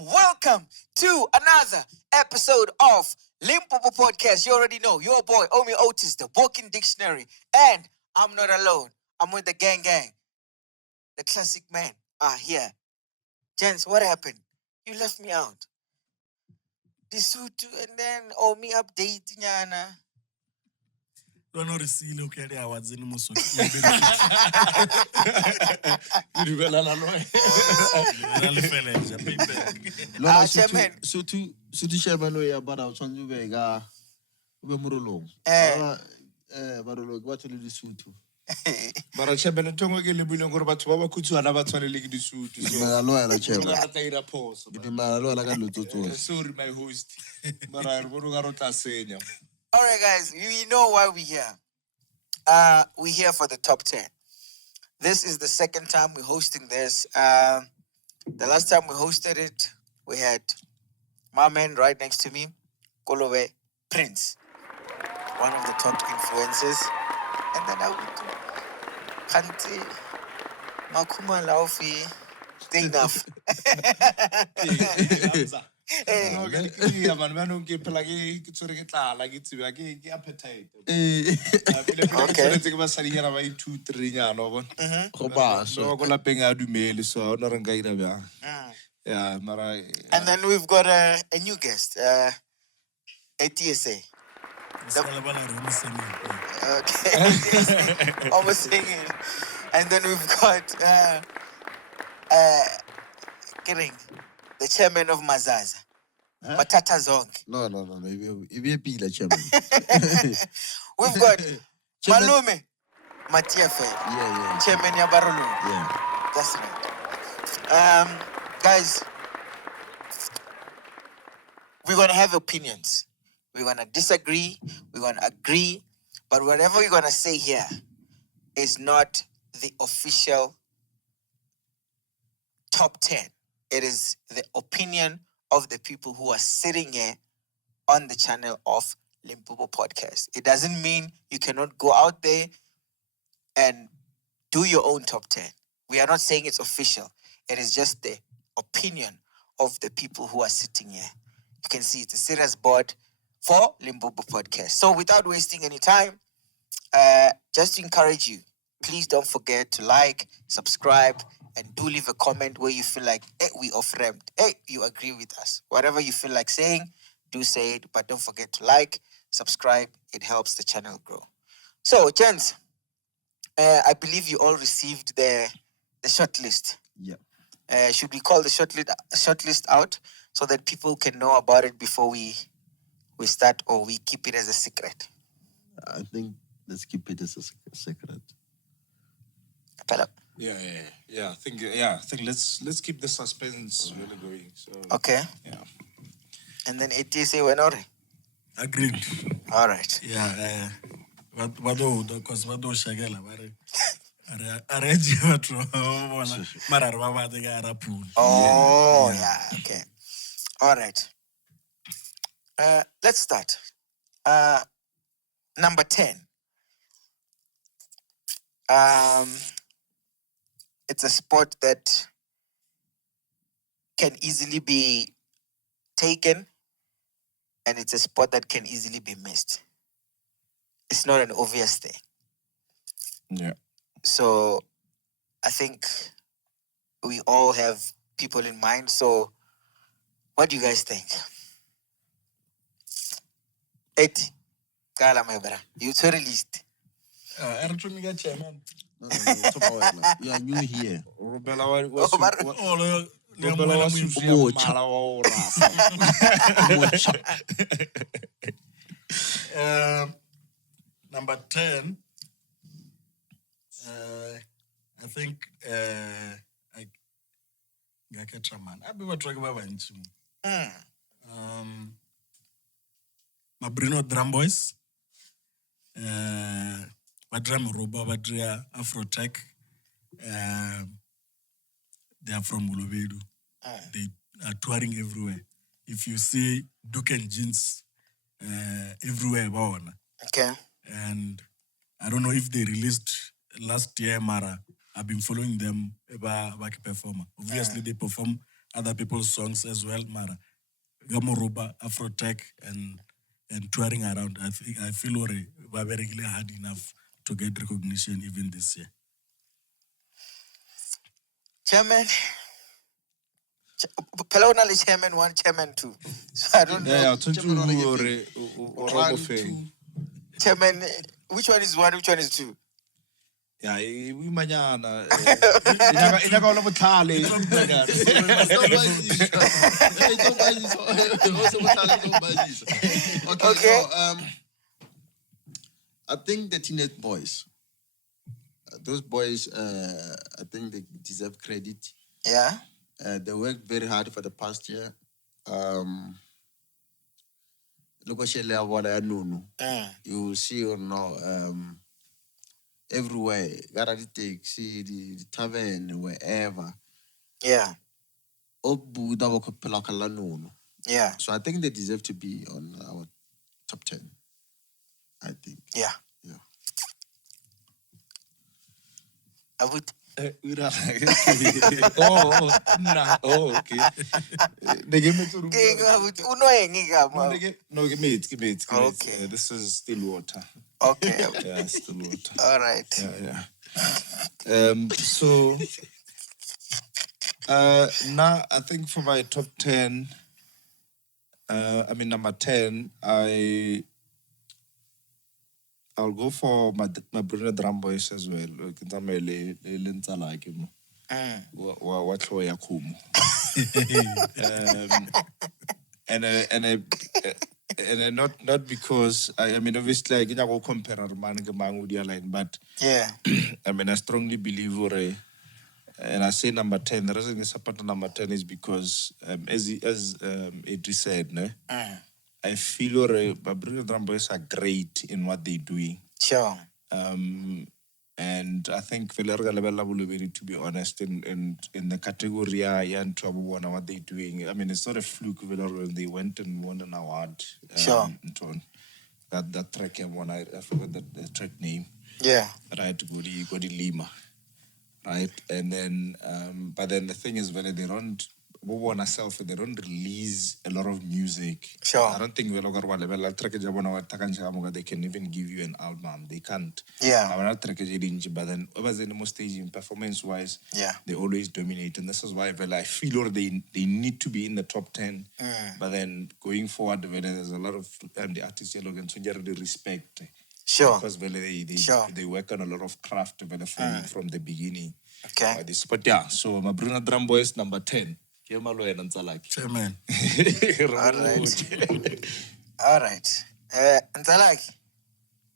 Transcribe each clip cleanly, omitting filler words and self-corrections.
Welcome to another episode of Limpopo podcast. You already know, your boy, Omee Otis, the walking dictionary. And I'm not alone. I'm with the gang. The classic men are here. Gents, what happened? You left me out. Disutu and then Omee update, nyana. Don't receive look at our Zenimus. Chairman. So to chairman we about our son Vega Barolong. Barolong, what will you do to? But I chairman Tongo Gilibino Gorbatova could to another 20 league to suit. Sorry, my host. But I wrote a senior. All right, guys, we know why we're here. We're here for the top 10. This is the second time we're hosting this. The last time we hosted it, we had my man right next to me, Kolobe Prince, one of the top influencers. And then I would do Kanti, Makuma Laufi, enough. And then we've got a new guest, a TSA. Okay, almost singing. And then we've got the chairman of Mazaza. Matata Zong. No. If you be the chairman. We've got Malome, Matsiafela. Yeah. Chairman ya Barolong. Yeah. That's right. Guys, we're going to have opinions. We're going to disagree. We're going to agree. But whatever we're going to say here is not the official top 10. It is the opinion of the people who are sitting here on the channel of Limpopo Podcast. It doesn't mean you cannot go out there and do your own top 10. We are not saying it's official. It is just the opinion of the people who are sitting here. You can see it's a serious board for Limpopo Podcast. So without wasting any time, just to encourage you, please don't forget to like, subscribe, and do leave a comment where you feel like, hey, we off-ramped. Hey, you agree with us. Whatever you feel like saying, do say it. But don't forget to like, subscribe. It helps the channel grow. So, gents, I believe you all received the shortlist. Yeah. Should we call the shortlist out so that people can know about it before we start, or we keep it as a secret? I think let's keep it as a secret. Yeah. I think let's keep the suspense really going. So Okay. yeah. And then ATSA went out. Agreed. All right. Yeah. Because what do Shagala? Arrange Oh, yeah. Okay. All right. Let's start. Number 10. It's a sport that can easily be taken, and it's a sport that can easily be missed. It's not an obvious thing. Yeah. So I think we all have people in mind. So what do you guys think? Eti, Kala my brother. You to released. Eritrumika chairman. No, Topawela. You are new here. Rubela Oh, Rubela wa susu ya Mucha. mala wa o rasa. Number 10. I think I got man. I be talking about my Bruno Drum Boys. Badram Roba, Badria, Afrotech. They are from Kolobe. They are touring everywhere. If you see Duke and Jeans everywhere, Okay. and I don't know if they released last year, Mara. I've been following them back performer. Obviously, they perform other people's songs as well, Mara. Gamoruba, Afrotech, and touring around. I feel very hard enough to get recognition even this year. Chairman. Pelona is chairman 1, chairman 2. So I don't know. Yeah, Chairman, which one is 1, which one is 2? Yeah, we manyana. Inaka ola botlhale. Okay. So, I think the teenage boys, those boys, I think they deserve credit. Yeah. They worked very hard for the past year. Look at you will see everywhere. Garage taxi, the tavern, wherever. Yeah. Yeah. So I think they deserve to be on our top 10. I think. Yeah. Yeah. I would. Okay. No, give me it. Okay. This is still water. Okay. Yeah, still water. All right. Yeah. So now I think for my top 10, number 10, I'll go for my Bruno Drum Boys as well. And not because obviously I go compare line, but yeah. I strongly believe and I say number 10. The reason I support number 10 is because as Otis said, no. I feel Bruno Drum Boys are great in what they're doing. Sure. And I think to be honest, in the category and what they're doing. It's not a fluke. They went and won an award. Sure. That track I forgot the track name. Yeah. Right, Gae Lima. Right, and then but then the thing is when they don't release a lot of music. Sure. I don't think they can even give you an album. They can't. Yeah. But then most staging performance wise, yeah, they always dominate. And this is why I feel they need to be in the top 10. But then going forward, there's a lot of the artists they respect. Sure. Because they work on a lot of craft from the beginning. Okay. But yeah, so my Bruno Drum Boys number 10. Chairman. All right. All right. Nzalaki.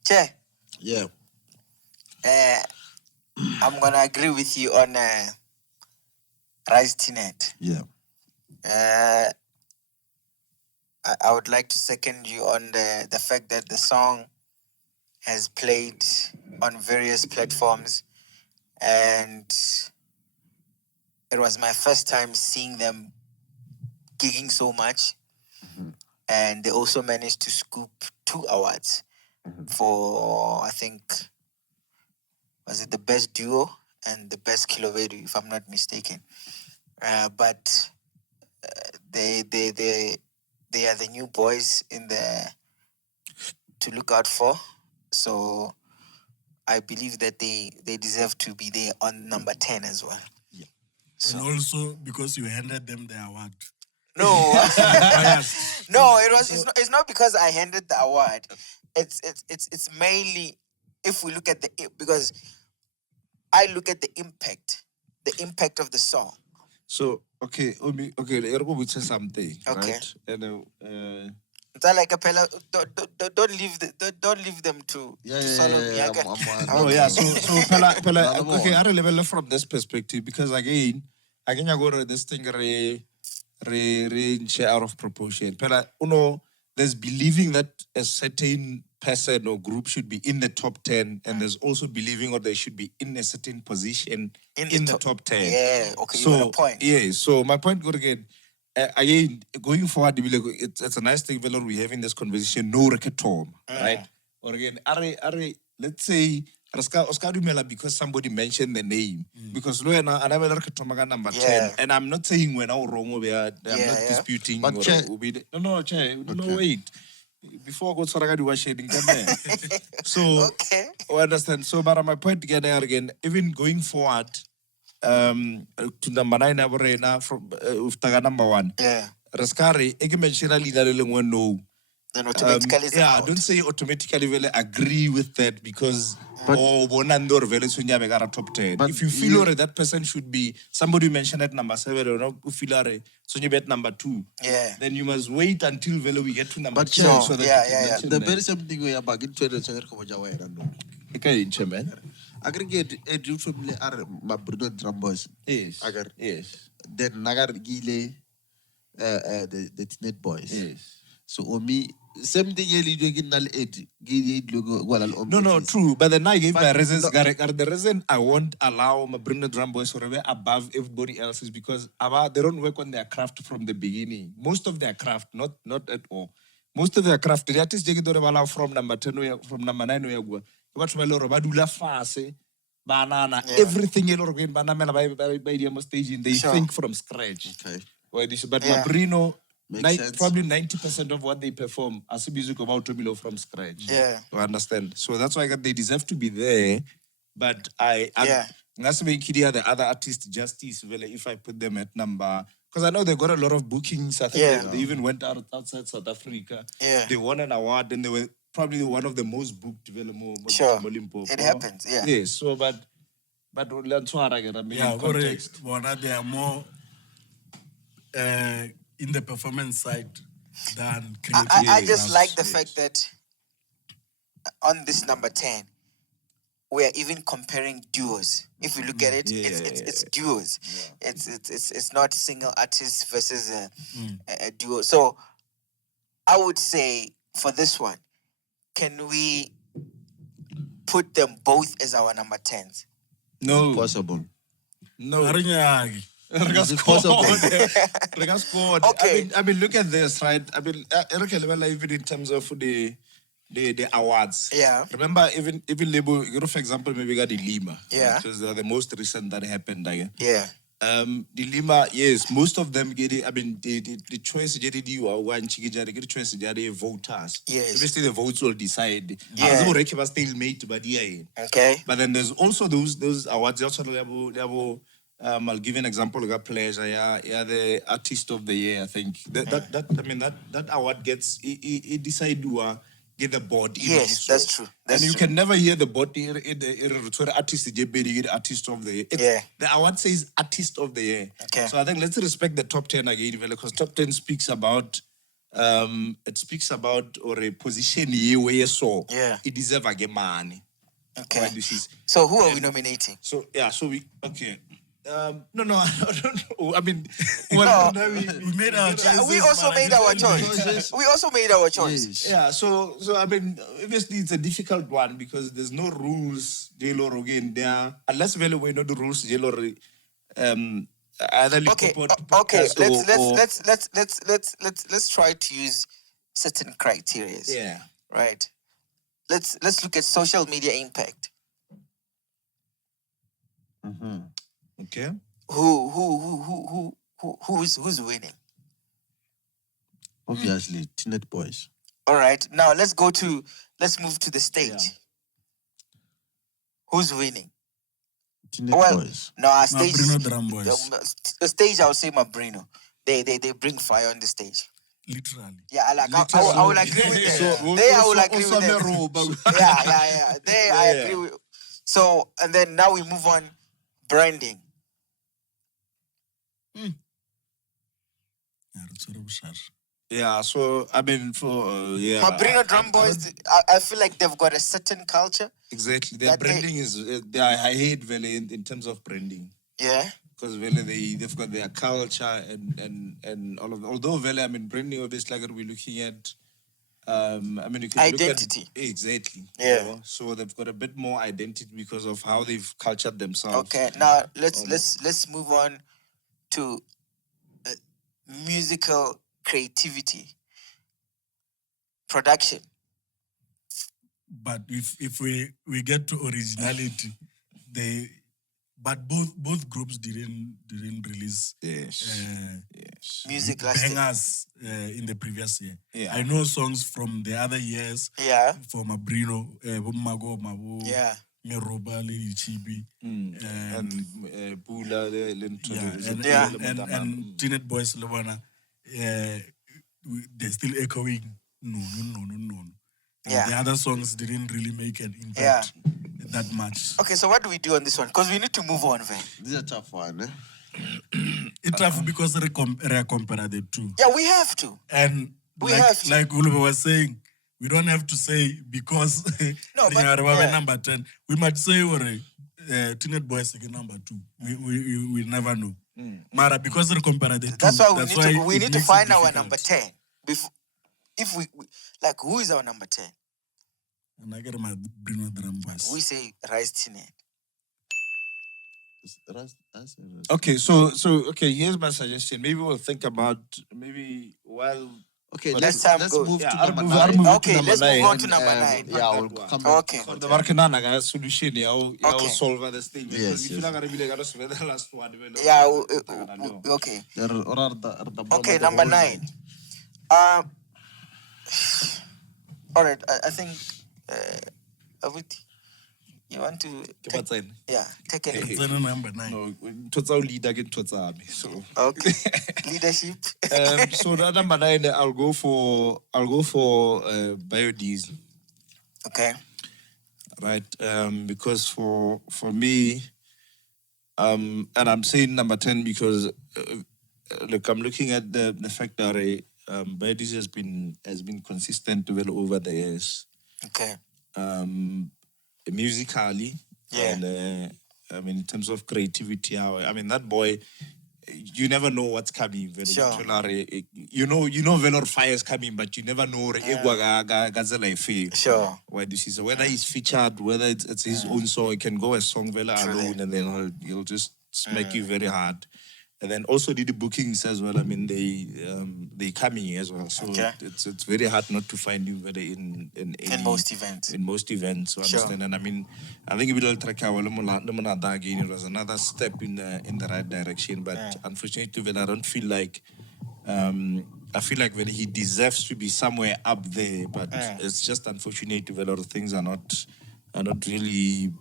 Che. Yeah. I'm gonna agree with you on Rise Tinet. Yeah. I would like to second you on the fact that the song has played on various platforms, and it was my first time seeing them gigging so much. And they also managed to scoop 2 awards for, I think, was it the best duo and the best Kolobe, if I'm not mistaken. But they are the new boys to look out for. So I believe that they deserve to be there on number 10 as well. Yeah. So. And also because you handed them the award. No, no, it's not because I handed the award. It's mainly if we look at because I look at the impact of the song. So okay, Omee, okay, let say something, Okay. right? And It's like a pella. Don't leave them to swallow me. yeah. no, yeah. So pela, Malome. okay, I level from this perspective because again, I go to this thing share out of proportion. Pela, there's believing that a certain person or group should be in the top 10, and there's also believing or they should be in a certain position in the top 10. Yeah, okay, So you got a point. yeah, so my point go again. Again, going forward, it's a nice thing when we're having this conversation. No record right? Or again, let's say Oscar Dumela because somebody mentioned the name. Because and I number 10. And I'm not saying we're now wrong over here. I'm not disputing. But no, wait. Before I go to do shading there. So Okay. I understand. So but my point again, even going forward, to number 9 from number 1. Yeah. Raskari, I mention a leader no. Then automatically it's yeah, out. don't say automatically will agree with that because bonandor vele sunya megara top 10. If you feel that person should be somebody mentioned at number 7 or no feel sunya bet number 2. Yeah. Then you must wait until vele we get to number 2 sure. so that Yeah, you can mention The them. very same thing we are back into the channel ko jawa era no. Okay, man. Aggregate a do family are my brother drum boys. Yes. Agar. Yes. Then nagar gile the teenage boys. Yes. So Omee same thing you do nal 8 No, true. But then I gave my reasons. The reason I won't allow my Brenda drum boys or above everybody else is because they don't work on their craft from the beginning. Most of their craft, not at all. Most of their craft, the artists they don't allow from number 10, from number 9, we go. What's my lord? Badula fase, banana, everything you know, banana by the stage, they think from scratch. Okay. But Mabrino. Sense. Probably 90% of what they perform as a music about to below from scratch. Yeah. You understand? So that's why they deserve to be there. But that's make the other artists justice if I put them at number. Because I know they got a lot of bookings. I think they even went outside South Africa. Yeah. They won an award and they were probably one of the most booked Sure. Limpopo. It happens, yeah. Yes, so but Yeah, context. They are more in the performance side than creative. I just like the fact that on this number 10, we are even comparing duos. If you look at it, it's duos. Yeah. It's not single artist versus a duo. So I would say for this one, can we put them both as our number 10s? No. Possible. No. Is it possible? Okay. I mean, look at this, right? I mean, even in terms of the awards. Yeah. Remember, even label, for example, maybe we got the Lima. Yeah. Which is the most recent that happened. Yeah. The Lima, yes, most of them get it. I mean, the choice you are one get the choice the voters. Yes. Obviously, the votes will decide. Yeah. Still made, but Okay. But then there's also those awards. Also, I'll give you an example. I got pleasure. Yeah, the artist of the year. I think that award gets it decide who get the board. Yes, that's true. You can never hear the board. The artist artist of the year. The award says artist of the year. Okay. So I think let's respect the top 10 again, because top 10 speaks about or a position where you saw it deserve a money. Okay. Right, so who are we nominating? So we okay. No, I don't know. I mean, we made our choice. We also made our choice. We also made our choice. Yes. Yeah, so I mean, obviously it's a difficult one because there's no rules, J-Lo again there. Unless we know the rules, J-Lo either Okay. Let's try to use certain criteria. Yeah. Right. Let's look at social media impact. Mm-hmm. Okay. Who's winning? Obviously, teenage boys. All right. Now let's move to the stage. Yeah. Who's winning? Teenage boys. No, our stage. Mabrino drum boys. The stage, I'll say Mabrino. They bring fire on the stage. Literally. Yeah, I will agree with them. I will agree with them. Yeah. I agree with. So, and then now we move on. Branding. Yeah, so I mean, for Mabrino drum boys, I feel like they've got a certain culture. Exactly, their branding is. I hate Vele in terms of branding. Yeah. Because Vele they've got their culture and all of that. Although Vele, I mean, branding obviously like we're looking at. I mean, you could identity. Look at, exactly. Yeah. You know? So they've got a bit more identity because of how they've cultured themselves. Okay, now let's move on to musical creativity, production. But if we get to originality, but both groups didn't release music last year. bangers in the previous year. Yeah. I know songs from the other years. Yeah. For Mabrino, Mago, Mabu, Yeah. Meroba, Chibi, and Pula, and Teenage Boys Lewana, they're still echoing no. Yeah. The other songs didn't really make an impact that much. Okay, so what do we do on this one? Because we need to move on, man. This is a tough one, eh? It's tough because they compare the two. Yeah, we have to. And we have to. Like Kolobe was saying, we don't have to say because they are number 10. We might say Teenage Boys again number 2. We never know. Mara, because they compare the two. That's why we need to find our number 10. Before, if we like, who is our number 10? And I get my Bruno drum boys. We say Rise Teenage. Okay, so here's my suggestion. Maybe we'll think about while. Okay, let's move to number 9. Okay, let's move on to number 9. Yeah, we'll come back. Okay. The market solution, Okay. solve this thing. Yes. The last one. Yeah. Okay. Okay, number 9. All right. I think. You want to take, take it. It's number 9. No, towards our leader again towards army. So okay, leadership. So that number 9, I'll go for biodiesel. Okay. Right. Because for me, and I'm saying number 10 because look, I'm looking at the fact that biodiesel has been consistent well over the years. Okay. Musically, and I mean in terms of creativity, that boy, you never know what's coming. Sure. You know Velor fire is coming, but you never know Sure. why this is whether he's featured, whether it's his own song. It can go a song Vela alone, and then he'll just smack you very hard. And then also did the bookings as well. I mean, they coming as well. So it's very hard not to find you whether in most events. In most events, so understand. And I mean, I think it was another step in the right direction. But unfortunately, I don't feel like I feel like when he deserves to be somewhere up there, but it's just unfortunate when a lot of things are not really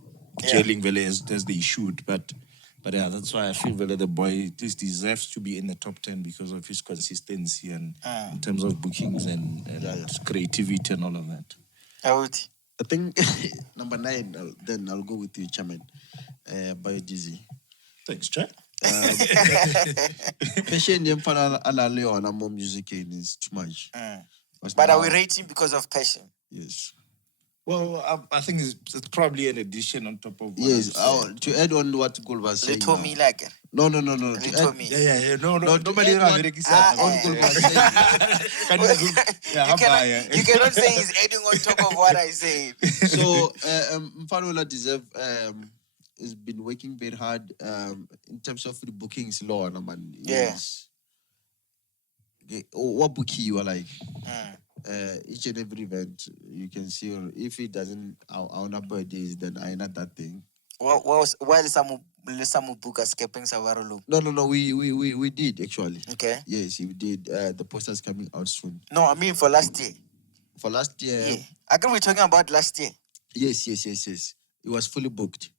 gelling well as they should. But yeah, that's why I feel that the boy just deserves to be in the top 10 because of his consistency and in terms of bookings and creativity and all of that. I think number 9, then I'll go with you, Chairman. Biodiesel. Thanks, Chair. Passion on more music is too much. But are we rating because of passion? Yes. Well, I think it's probably an addition on top of what to add on what Gol was saying. Little me like it. No. Little me. Yeah. No. Nobody on Gol was saying. You cannot say he's adding on top of what I said. So, Mfanola deserve has been working very hard in terms of the bookings law. Yes. What bookie you are like? Each and every event you can see, or if it doesn't our number days, then I not that thing. While some book escaping Barolong. No, we did actually. Okay. Yes, we did. The posters coming out soon. No, I mean for last year. For last year. Yeah. I think we're talking about last year. Yes. It was fully booked.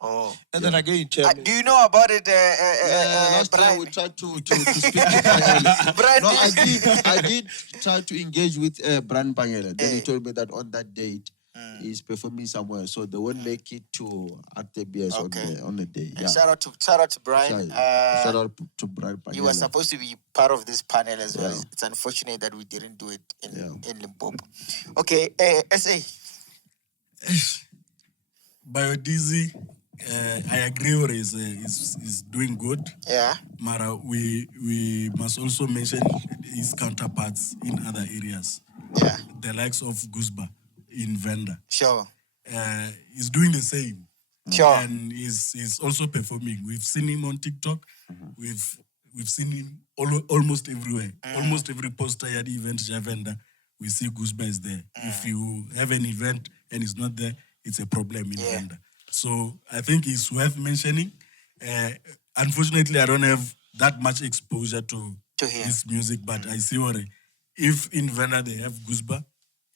Oh. And then again, Do Chairman. you know about it, Last year Brian? we tried to speak to Bangele. Brian, No, do you- I did try to engage with Brian Bangele. Then he told me that on that date he's performing somewhere, so they won't make it to RTBS Okay. on the day. And Yeah. shout out to Brian. Shout out to Brian Bangele. You were supposed to be part of this panel as well. Yeah. It's unfortunate that we didn't do it in Yeah. Limpopo. Okay, SA. Biodiesel, I agree with is doing good. Yeah. Mara, we must also mention his counterparts in other areas. Yeah. The likes of Guzba in Venda. Sure. He's doing the same. Sure. And he's also performing. We've seen him on TikTok. We've seen him almost everywhere. Almost every poster at the event, Javenda, we see Guzba is there. If you have an event and he's not there, it's a problem in Venda. So I think it's worth mentioning. Unfortunately, I don't have that much exposure to hear. his music, but I see what if in Venda they have Guzba,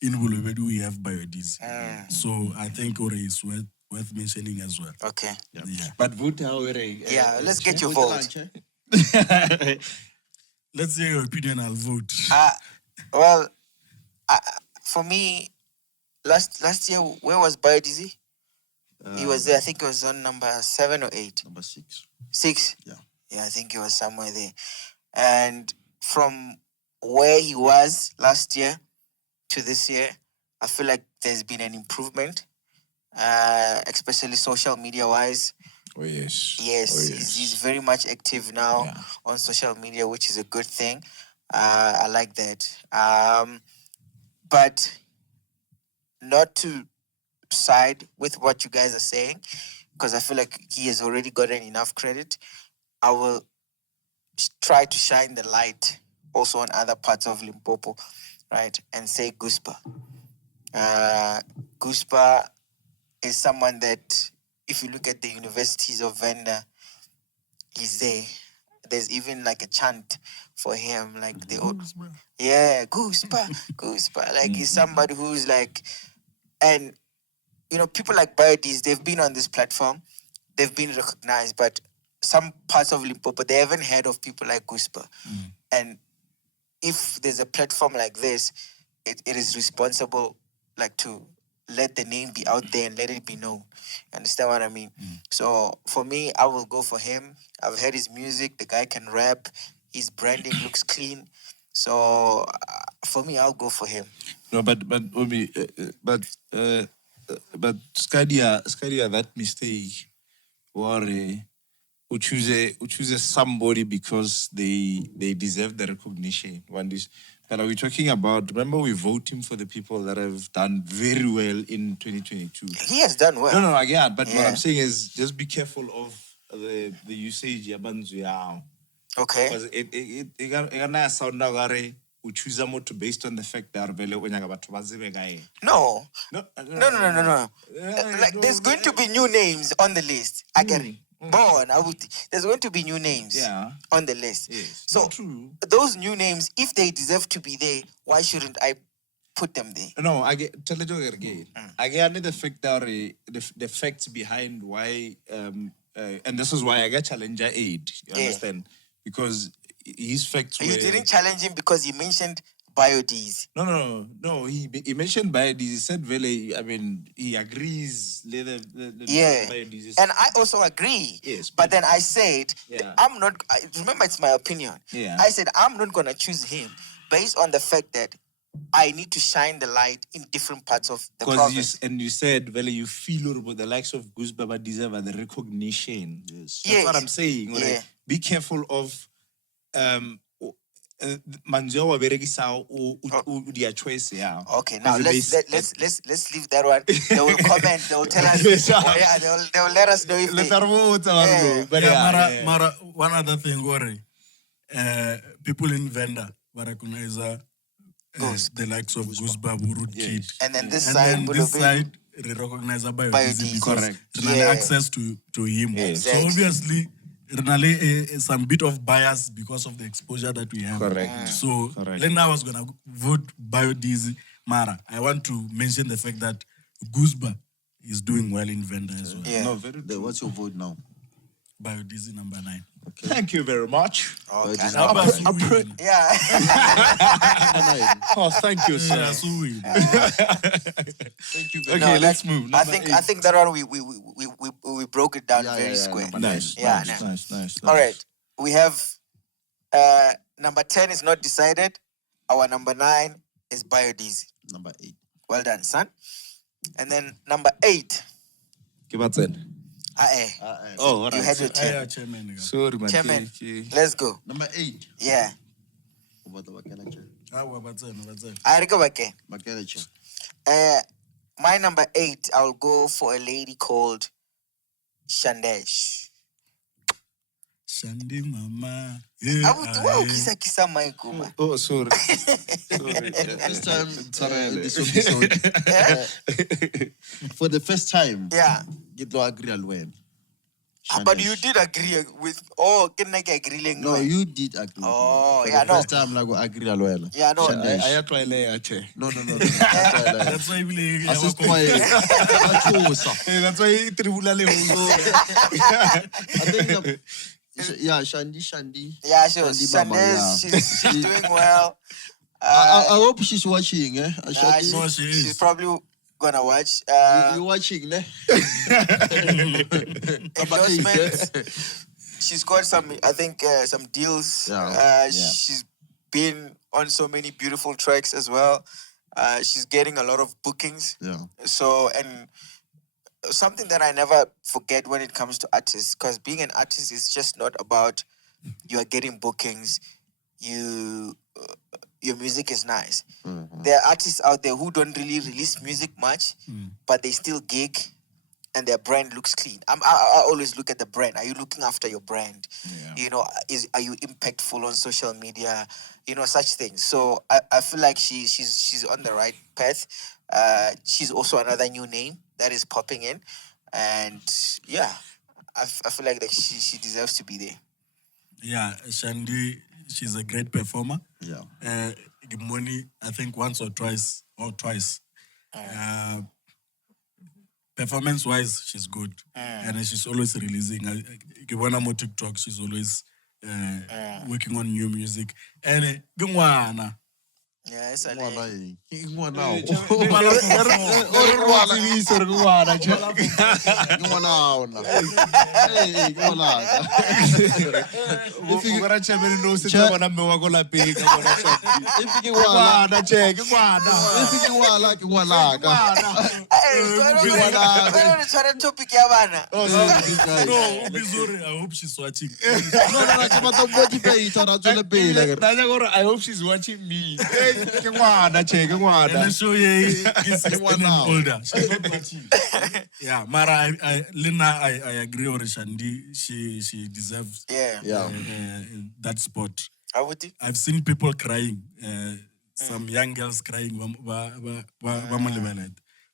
in Kolobe we have Biodiesel. So I think Ore is worth mentioning as well. Okay. Yeah. But vote how Yeah, let's get your vote. Let's hear your opinion. I'll vote. Well, for me, last year, where was Biodiesel? He was there. I think it was on number 7 or 8. Number 6. 6? Yeah. Yeah, I think he was somewhere there. And from where he was last year to this year, I feel like there's been an improvement, especially social media wise. Oh, yes. Yes, he's very much active now on social media, which is a good thing. I like that. But not to side with what you guys are saying, because I feel like he has already gotten enough credit. I will try to shine the light also on other parts of Limpopo, right? And say Guzba. Guzba is someone that, if you look at the universities of Venda, he's there. There's even like a chant for him, like the Guzba. Like he's somebody who's like, and you know, people like Biodies, they've been on this platform, they've been recognized, but some parts of Limpopo, they haven't heard of people like Guzba. And if there's a platform like this, it is responsible, like, to let the name be out there and let it be known. Understand what I mean? So for me, I will go for him. I've heard his music. The guy can rap. His branding looks clean. So for me, I'll go for him. No, but Omee, but Scadia, that mistake, or who chooses somebody because they deserve the recognition. But are we talking about? Remember, we vote him for the people that have done very well in 2022. He has done well. No, again. But what I'm saying is, just be careful of the usage. Okay. Because it gonna sound like we choose a motor based on the fact that No. No. Like, there's going to be new names on the list. I get it. There's going to be new names on the list. Yes. So True. those new names, if they deserve to be there, why shouldn't I put them there? No, I get tell you again. I get the fact that the facts behind why and this is why I get challenger aid. You understand? Because his facts were... You didn't challenge him because he mentioned Biodies. No. He mentioned Biodies. He said, "Vele." I mean, he agrees. Biodies. And I also agree. Yes, but then I said, I'm not. Remember, it's my opinion. Yeah. I said I'm not gonna choose him based on the fact that I need to shine the light in different parts of the province. You said, "Vele, you feel about the likes of Guzba deserve the recognition." Yes. That's what I'm saying. Yeah. Right? Be careful of manjo berekisa their choice. Yeah. Okay, now let's leave that one. They will comment. They will tell us. They will let us know if they. Mara, one other thing, people in Venda recognize the likes of Guzba, Burut Kid. And then this side, they recognize Biodiesel because correct. Access to him. Exactly. So obviously, some bit of bias because of the exposure that we have. Correct. So Lena was gonna vote Biodiesel. Mara, I want to mention the fact that Guzba is doing well in Venda as well. Yeah. No, very true. What's your vote now? Biodiesel number 9. Thank you very much. Okay. But it's now- not- yeah. Oh, thank you, sir. Yeah, so we. Thank you very Okay, No, let's move. I Number think eight. I think that one we broke it down Yeah, very yeah, square. number Nice, Yeah, nice, no. nice. All right. We have number 10 is not decided. Our number 9 is biodiesel. Number 8. Well done, son. And then number 8. Give us it. Oh, all You right. had your Yeah, 10. chairman. Sorry, man. Chairman. Let's go. Number 8. Yeah. What the Bakelacha? What's that? I go again. Bakelacha. My number 8, I'll go for a lady called Shandesh. Shandi mama. Wow, kisa my kuma. Oh, sorry. First time Sorry. in this episode. For the first time, Yeah. get to agree alwen. But you did agree with can I agree? No, you did agree. Oh, For yeah, the no. first time, like agree alwen. Yeah, no. I try layer, che. No. That's why we Assist my. That's why you tribula le. I think Shandi. Yeah, sure. Shandi Mama, Shandesh, yeah. she's doing well. I hope she's watching. Nah, Shandi, No, she is. she's probably gonna watch. you watching, ne? Endorsements. She's got some, I think, some deals. Yeah. She's been on so many beautiful tracks as well. She's getting a lot of bookings. Yeah. So, and something that I never forget when it comes to artists, because being an artist is just not about you are getting bookings, your music is nice. There are artists out there who don't really release music much, but they still gig and their brand looks clean. I always look at the brand. Are you looking after your brand? Yeah. You know, are you impactful on social media? You know, such things. So I feel like she's on the right path. She's also another new name that is popping in, and yeah, I feel like that she deserves to be there. Yeah, Shandi, she's a great performer. Yeah. Gimoni, I think once or twice. Performance-wise, she's good. And she's always releasing. Gimona mo TikTok, she's always working on new music. And Gimwana. Yeah, it's a topic ya bana. No, I hope she's watching. I hope she's watching me. And the show is 16 and older. She's not watching. Yeah, Mara, I agree with Shandi. She deserves that spot. How would you? I've seen people crying. Some young girls crying.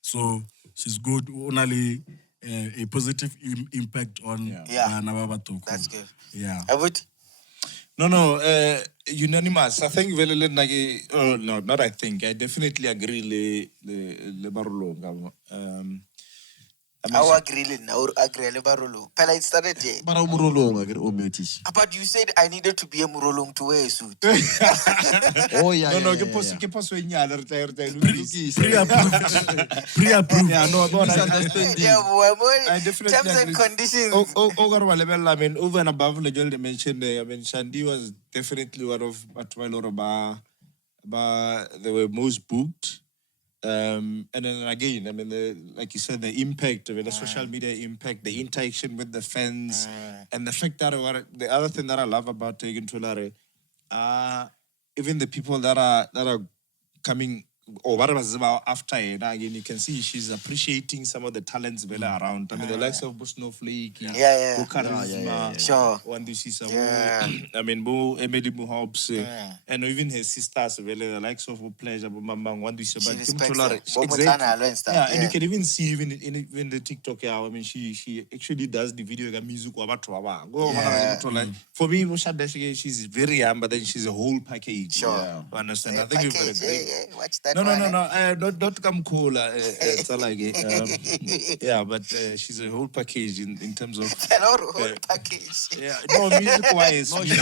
So she's good. Only a positive impact on That's good. Yeah. How would? No, unanimous. I think no, not I think. I definitely agree le Barolong. I agree le Barolong. Pela it started there. But you said I needed to be a Murolong to wear a suit. Oh, yeah. No, yeah, ke poso e nyala re tla Pre-approved. Yeah, no, Yeah, boy, I definitely terms and agree. conditions. I mean, over and above the girl they mentioned there, I mean, Shandi was definitely one of they were most booked. And then again, I mean, like you said, the impact, the social media impact, the interaction with the fans, and the fact that the other thing that I love about Tegan Tulare, even the people that are coming or whatever is about after it, again, you can see she's appreciating some of the talents around. I mean, the likes of Snowflake, Yeah. Charisma, Sure. Wandusisa, Yeah. I mean, Emily Muhobs, and even her sisters, the likes of Pleasure, Mamang, Wandusisa, She but respects Tulare, it. Bomotana and stuff. yeah, and you can even see even the TikTok. Yeah, I mean, she actually does the video music. For me, she's very young, but then she's a whole package. Sure. Yeah. Understand? I think Package, watch that. Not come cola. It's like yeah, but she's a whole package in terms of whole package. yeah. No, music wise. No, she's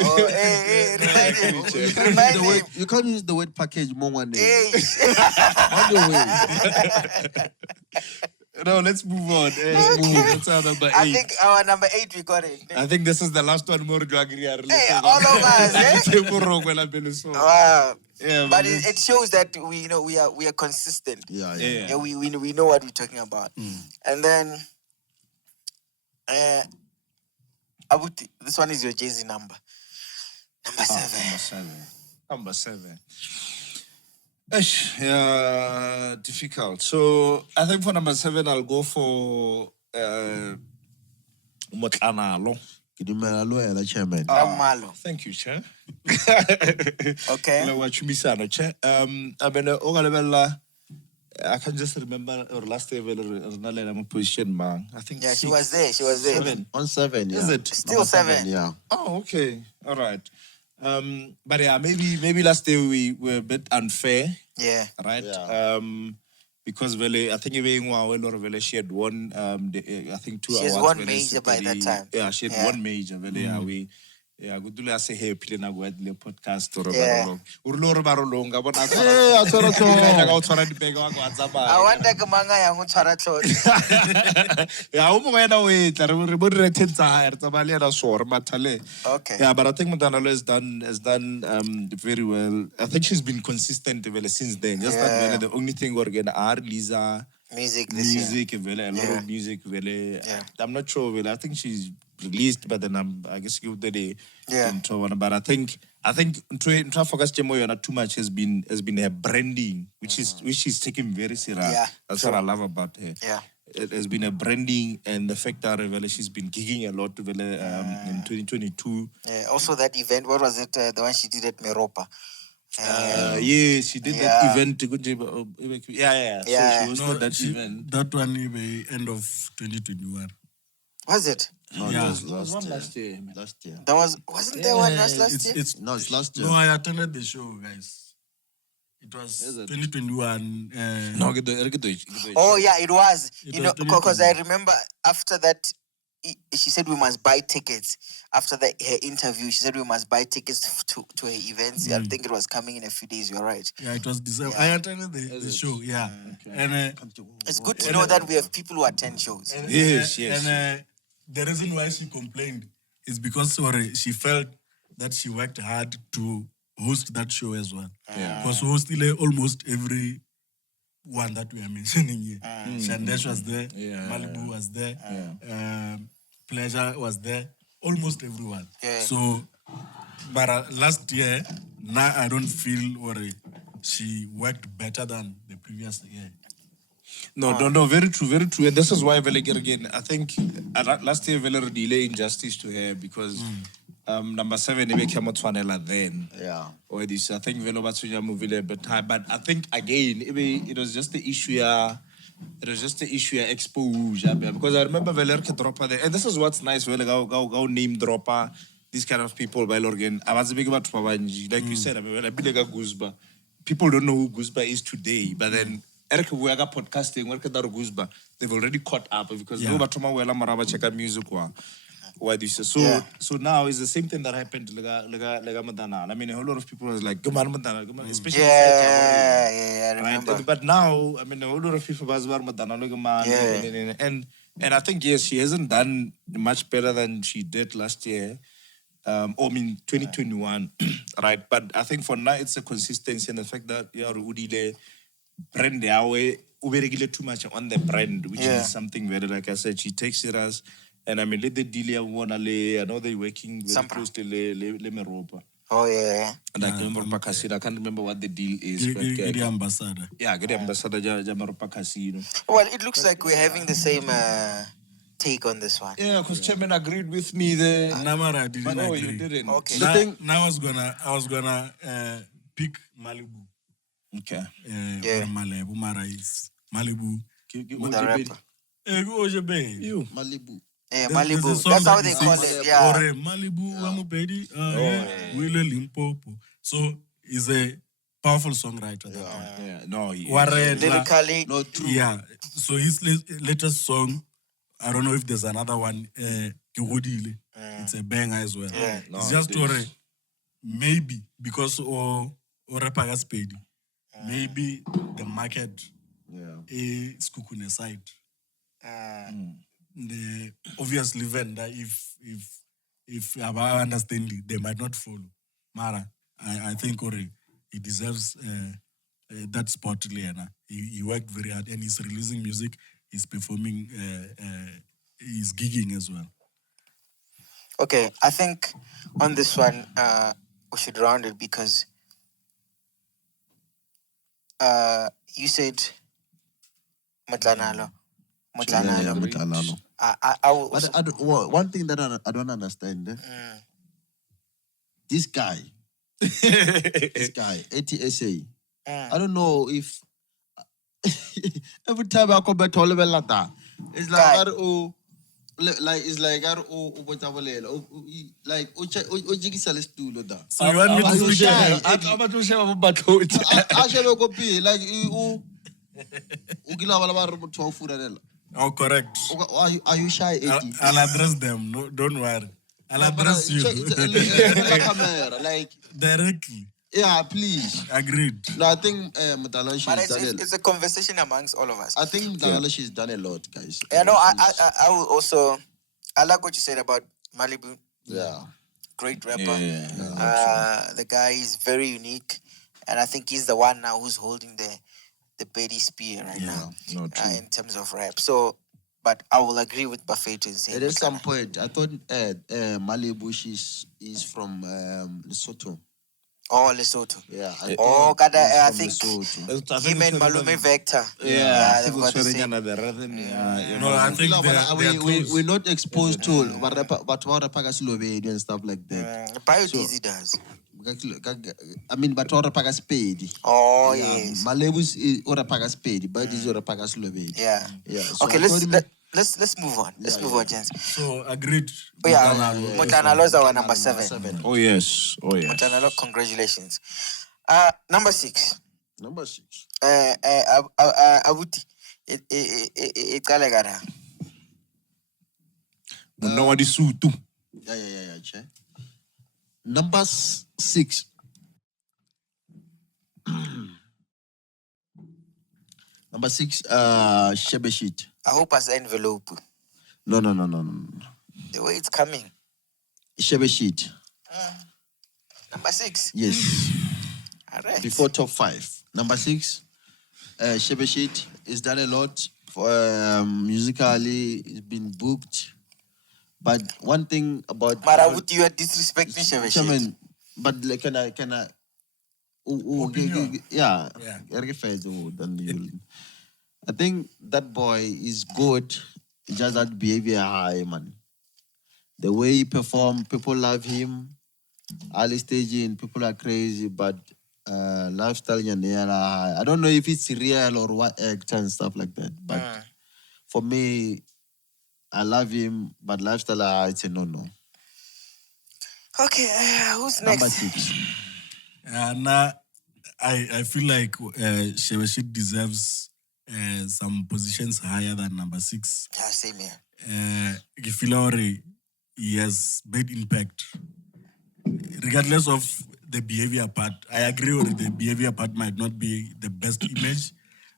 Oh, hey, remind him. You can't use the word package more one day. Hey. On your way. No, let's move on. Let's move on. That's our number 8. I think our number 8 we got it. I think this is the last one more to agree. Hey, all of us, eh? Wow. Yeah, But it shows that we are consistent. Yeah. We know what we're talking about. And then Abuti, this one is your Jay-Z number. Number 7. Number 7. Yeah, difficult. So I think for number 7, I'll go for Motlanalo. Chairman. Malo. Thank you, Chair. Okay. I can just remember or last year position, man. I think Yeah, 6. she was there. 7. On 7, yeah. Is it? Still Number 7. Yeah. Oh, okay. All right. But yeah, maybe last year we were a bit unfair, Yeah. right? Yeah. Because I think she had won I think 2 She has awards. won major by that time. Yeah, she had Yeah. won major. Yeah, good to say hey, pile na go at the podcast or Yeah. Barolong. I want Hey, I thought I wonder kumanga yangu tshwara tlotlo. Yeah, re bo directed Okay. Yeah, but I think Modanalo has done very well. I think she's been consistent since then. Just that the only thing we're getting are Lisa Music this year. music, a lot of music. Yeah. I'm not sure. I think she's released, but then I guess you the day. Yeah. But I think to focus not too much has been her branding, which is taken very serious. Yeah, That's sure. what I love about her. Yeah. It has been a branding and the fact that she's been gigging a lot in 2022. Yeah. Also that event, what was it? The one she did at Meropa. Yeah, she did that Yeah. event. Yeah. Yeah. So she hosted that event. That one maybe end of 2021. Was it? No, Yeah. it was last year. Last year, man. Last year. Wasn't there one last year? It's No, it's last year. No, I attended the show, guys. It was Is it? 2021. No, Oh yeah, it was. It You was know, because 2020. I remember after that, she said we must buy tickets. After her interview, she said we must buy tickets to her events. I think it was coming in a few days. You're right. Yeah, it was December. Yeah. I attended the show. Yeah, and It's good to know that we have people who attend shows. Yes. And the reason why she complained is because she felt that she worked hard to host that show as well. Yeah. Because hosted almost every one that we are mentioning here. Shandesh was there. Yeah. Malibu was there. Pleasure was there. Almost everyone. Yeah. So, but last year, now I don't feel worried. She worked better than the previous year. No, very true. And this is why again, I think last year Vele delay injustice to her because number 7 they became Matsiafela then. Yeah. Or this, I think Vele Batsunya movie a bit high, but I think again it was just the issue. It was just the issue of exposure because I remember Velerke dropper there, and this is what's nice. Vele go name dropper. These kind of people by Lorgan. I was big about Pawanji, like you said. I mean, I be like a Guzba. People don't know who Guzba is today, but then. Podcasting, they've already caught up because music. So now it's the same thing that happened to Madana. I mean, a whole lot of people was like, Madana, especially Yeah, I remember. right? But now, I mean, a whole lot of people was Madana, and I think yes, she hasn't done much better than she did last year. 2021, right? But I think for now it's a consistency and the fact that Udile brand too much on the brand, which is something very, like I said, she takes it as, and I mean, let the deal I know they're working very close to Meropa. Oh yeah. And I can't remember what the deal is. But Get the ambassador. yeah, get the ambassador Meropa Casino. Well, it looks like we're having the same take on this one. Yeah, because Chairman agreed with me there. Namara didn't But no, agree. you didn't. Okay. Now I was gonna pick Malibu. Okay. Malibu Mara is Malibu. The rapper. You. Malibu. Yeah, There's a Malibu. song That's how that they he call sings, it. Yeah. Malibu, Wamupedi, Limpopo. So he's a powerful songwriter. Lyrically, No, true. Yeah. So his latest song, I don't know if there's another one. Ke Godile. It's a banger as well. It's just maybe because or Rapaga Spade. Maybe the market is cooking aside. The obviously vendor, if I understand it, they might not follow. Mara, I think already he deserves that spot, Liana. He worked very hard and he's releasing music, he's performing, he's gigging as well. okay, I think on this one, we should round it because you said Mutlanalo. Mutlanalo. I will also, But one thing that I don't understand, this guy, ATSA, I don't know if every time I come back to Oliver Lata, it's like it's like like So you want me to speak? Oh, correct. Are you shy, Eddie? I'll address them. No, don't worry. I'll address you like directly. yeah, please. Agreed. No, I think Mutalashi but has done it's a conversation amongst all of us. I think Mutalashi has done a lot, guys. Yeah, no, I will also, I like what you said about Malibu. Yeah. Great rapper. Yeah, the guy is very unique, and I think he's the one now who's holding the Betty spear right now in terms of rap. So, but I will agree with Buffett in saying At some point, I thought Malibu is from Lesotho. Oh, Lesotho. Yeah. I think him and Malome Vector. They've got the same. No, I think we're not exposed to but what Kolobe and stuff like that. Biodiesel does. I mean, but what Spade. Oh, yes. Malebu's ora paga Spade, but is ora paga Slovene. Yeah. So okay, let's move on. Let's move on, gents. So agreed. Mutlanalo is our number 7. Oh yes. Mutlanalo, congratulations. Number 6. Abuti. Iqale Monna wa disutu. Yeah, che. Number 6. Number 6, Shebeshit. I hope as envelope. No. The way it's coming. Shebeshit. Number 6. Yes. All right. Before top 5. Number 6, Shebeshit. He's done a lot for musically. He's been booked. But one thing about Marawuti, you are disrespecting Shebeshit. But like, can I? Yeah. I think that boy is good. It's just that behavior high, man. The way he perform, people love him. Early staging, people are crazy, but lifestyle and high. I don't know if it's real or what act and stuff like that. But for me, I love him, but lifestyle it's a no. Okay, who's next? Number 6. Now, I feel like Shebeshit deserves some positions higher than number 6. Yeah, same here. Gifilore, he has made impact. Regardless of the behavior part, I agree with the behavior part might not be the best image.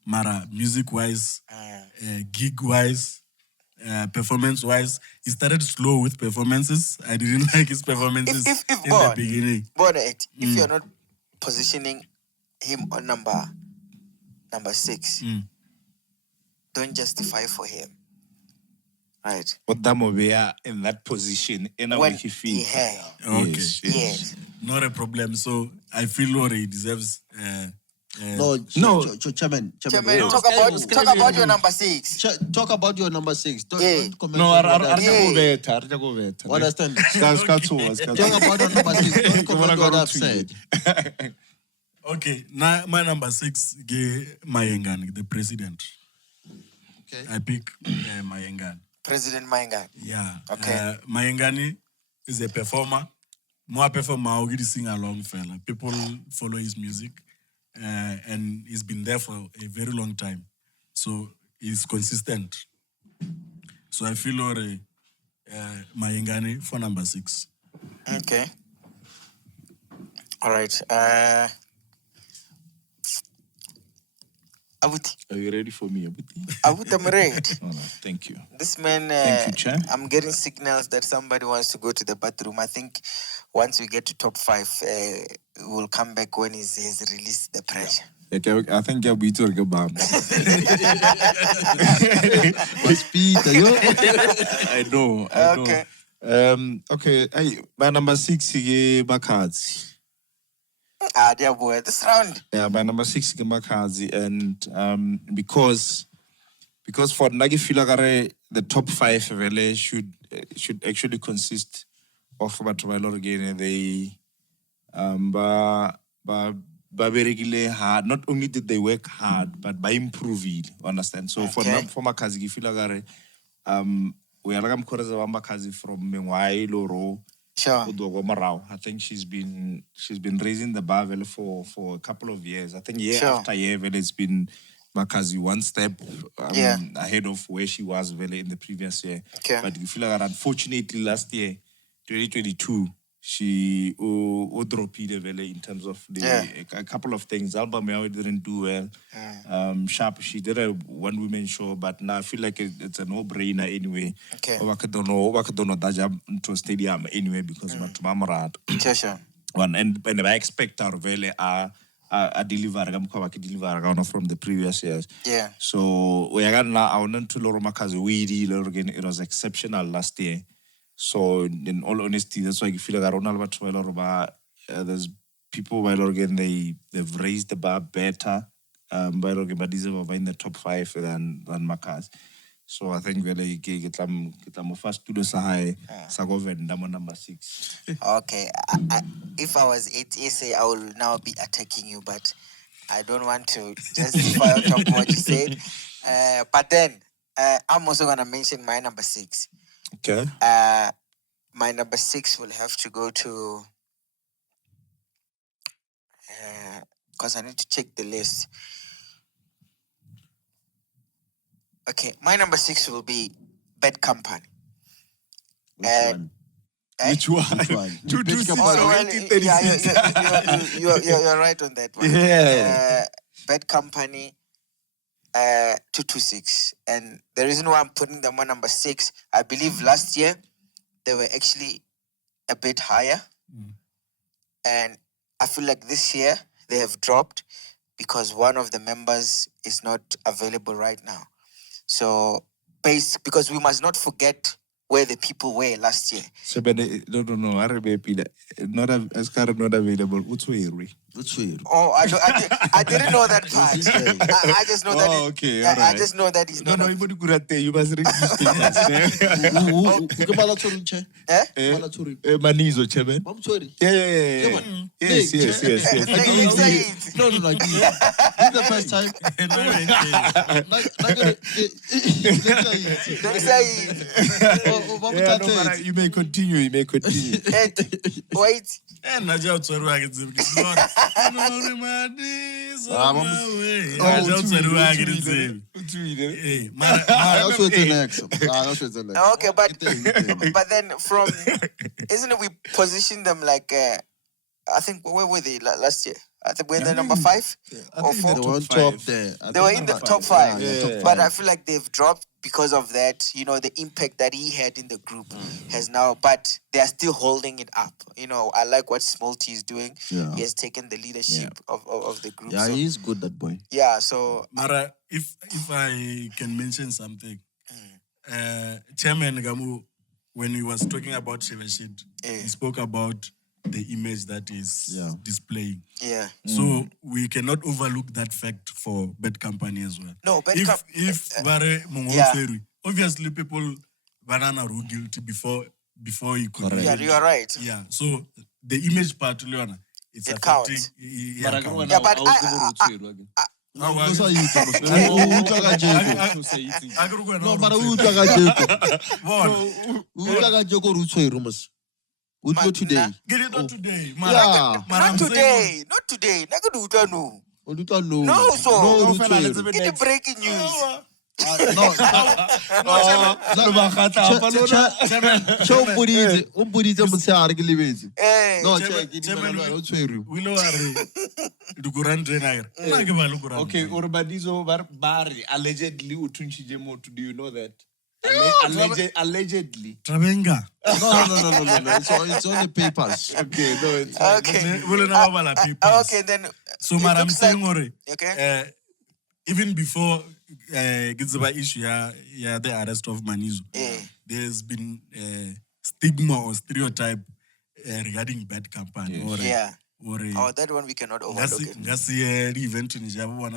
Mara, music-wise, gig-wise, performance-wise, he started slow with performances. I didn't like his performances in the beginning. If you're not positioning him on number 6, don't justify for him. Right. But Damovea in that position, in a way he feels. Okay. Yes. Not a problem. So I feel Lori he deserves. Chairman. Talk about your number 6. Talk about your number 6. Don't comment. No, on I go better. Understand? Talk about your number 6. Don't comment on what I've said. Okay, now my number 6, Gae Limpopo, the president. Okay. I pick Limpopo. President Mayengani. Yeah. Okay. Limpopo is a performer. More performer, we sing along, fella. People follow his music, and he's been there for a very long time. So he's consistent. So I feel Mayengane for number 6. Okay. All right. Abuti. Are you ready for me, Abuti? Abuti, I'm ready. Oh, no, thank you. This man, Thank you, Chair. I'm getting signals that somebody wants to go to the bathroom. I think once we get to top 5, we'll come back when he's released the pressure. Okay, I think I'll be talking about. What's Peter? I know. Okay. Okay. Hey, my number 6 Bakadzi. Dear boy, this round. Yeah, my number 6 Bakadzi, and because for Nagi Filagare, the top 5 really should actually consist of Batubalo again. They very hard. Not only did they work hard, but by improving. Understand? So for Makazi Filagare, we are Makazi from Mengwai Loro. Sure. I think she's been raising the bar for a couple of years. I think year after year, it's been Makazi one step ahead of where she was in the previous year. Okay. But you feel like unfortunately last year, 2022, she dropped in terms of a couple of things. Album didn't do well. Sharp, she did a one woman show, but now I feel like it's a no-brainer anyway. Okay. I don't know that jump into a stadium anyway because my Mamarad. Sure. And I expect her really a deliver from the previous years. Yeah. So we are now I want to Loro Makazi it was exceptional last year. So in all honesty, that's why I feel like there's people again they've raised the bar better. But these are in the top 5 than Makaz. So I think really get first to the Sahai Sagoven number 6. Okay. If I was at SA, I will now be attacking you, but I don't want to justify on top of what you said. But then I'm also gonna mention my number 6. Okay. My number 6 will have to go to because I need to check the list. Okay, my number 6 will be Bad Company. Which one? Which one? 226. You're right on that one. Yeah. Bad Company, 226. And the reason why I'm putting them on number 6, I believe last year they were actually a bit higher. And I feel like this year they have dropped because one of the members is not available right now. So, because we must not forget where the people were last year. So, but no, I remember not available. What's Oh, I didn't know that part. I just know that. Oh, okay, I just know that he's not. No, you must read this Manizo, Chairman. Yeah. Yes. No. This is the first time. Don't say it. You may continue. Wait. Okay, but then from isn't it we position them like I think where were they last year? I think we're the number 5 or 4. They were top there. They were in the top 5. Yeah. But I feel like they've dropped because of that. You know, the impact that he had in the group has now, but they are still holding it up. You know, I like what Smolty is doing. Yeah. He has taken the leadership of the group. Yeah, so, he's good, that boy. yeah, so Mara, if I can mention something, Chairman Gamu, when he was talking about Shevashid, he spoke about the image that is displaying. yeah. So we cannot overlook that fact for Bad Company as well. No, but if Bare Mongolferui, obviously people banana were guilty before he could. yeah, you are right. Yeah. So the image part, Leona, it's It affecting. counts. Yeah, counts. Yeah, but How are That's you? why you talk No, but who talk What? Joko Rutswe Rumus? Utlo today. Get it not today, Mara. Yeah. Mara, I'm Not saying, today. Naga do uta no. Uduta no. No, so- No, No, fella, let's Utlo. Get the breaking news. No. Umbuditse motshehare ke lebetse. No, check. we know are Okay, or Badizo Bari allegedly utunchije moto. Do you know that? Allegedly. Travenga. No. It's on the papers. Okay, no, it's Okay. We'll know people. Okay, then. So, it Mara, I'm looks saying, like- okay. Even before Gizaba issue, the arrest of Manizo, there's been stigma or stereotype regarding bad campaign. Or, Yeah. Or Oh, that one we cannot overlook it. that's the event in Java.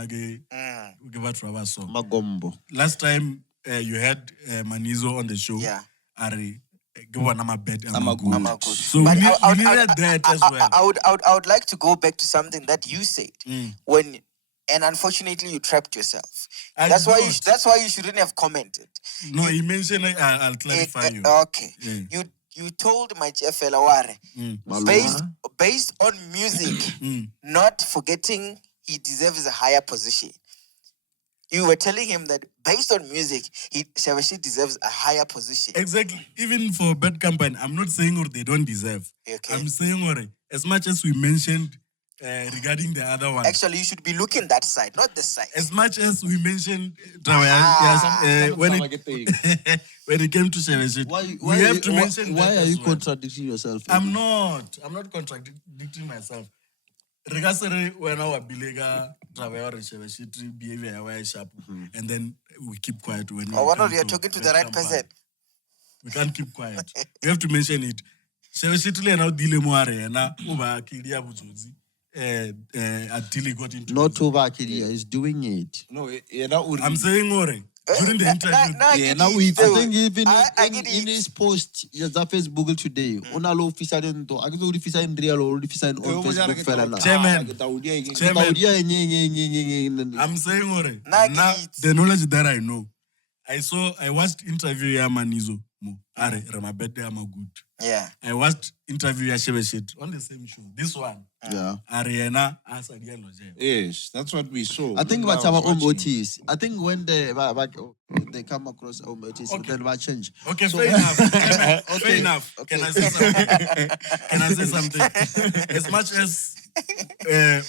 Give out for us. Magombo. Last time you had Manizo on the show. Yeah. Ari, go on, I'm a bad. I'm a good. I'm a good. So But we I needed that as well. I would like to go back to something that you said when, and unfortunately you trapped yourself. I That's why don't. that's why you shouldn't have commented. No, he mentioned. I'll clarify you. Okay. Yeah. You told Matsiafela ware Malome. based on music, not forgetting he deserves a higher position. You were telling him that based on music, Shabashi deserves a higher position. Exactly. Even for bad campaign, I'm not saying or they don't deserve. Okay. I'm saying or as much as we mentioned regarding the other one. Actually, you should be looking that side, not this side. As much as we mentioned when it came to Sheveshit, we have to mention Why that are as you well. contradicting yourself? I'm not contradicting myself. Regarding when our bilega travel Sheveshit behavior why sharp, and then we keep quiet when. Oh, one of you are talking to the right person. We can't keep quiet. We have to mention it. Sheveshit le now dile moare na uba kilia buzuzi. Until he got into Not over Kiria is doing it. no. I'm saying ore during the interview. I think even I get in it. his post, yes, that Facebook today, unalo official into. I get the official in real or official on Facebook fella na. Chairman, Chairman. I'm saying ore Nah, now get it. the knowledge that I know. I watched interview ya Manizo mo are Ramabete ama good. Yeah. I watched interview ya Sheveshit on the same show. This one. Yeah. Ariana as Ariel Loje. Yes, that's what we saw. I think When what's I our was own watching. Otis. I think when they come across Otis, then they change. Okay, fair enough. Fair enough. Can I say something? Can I say something? As much as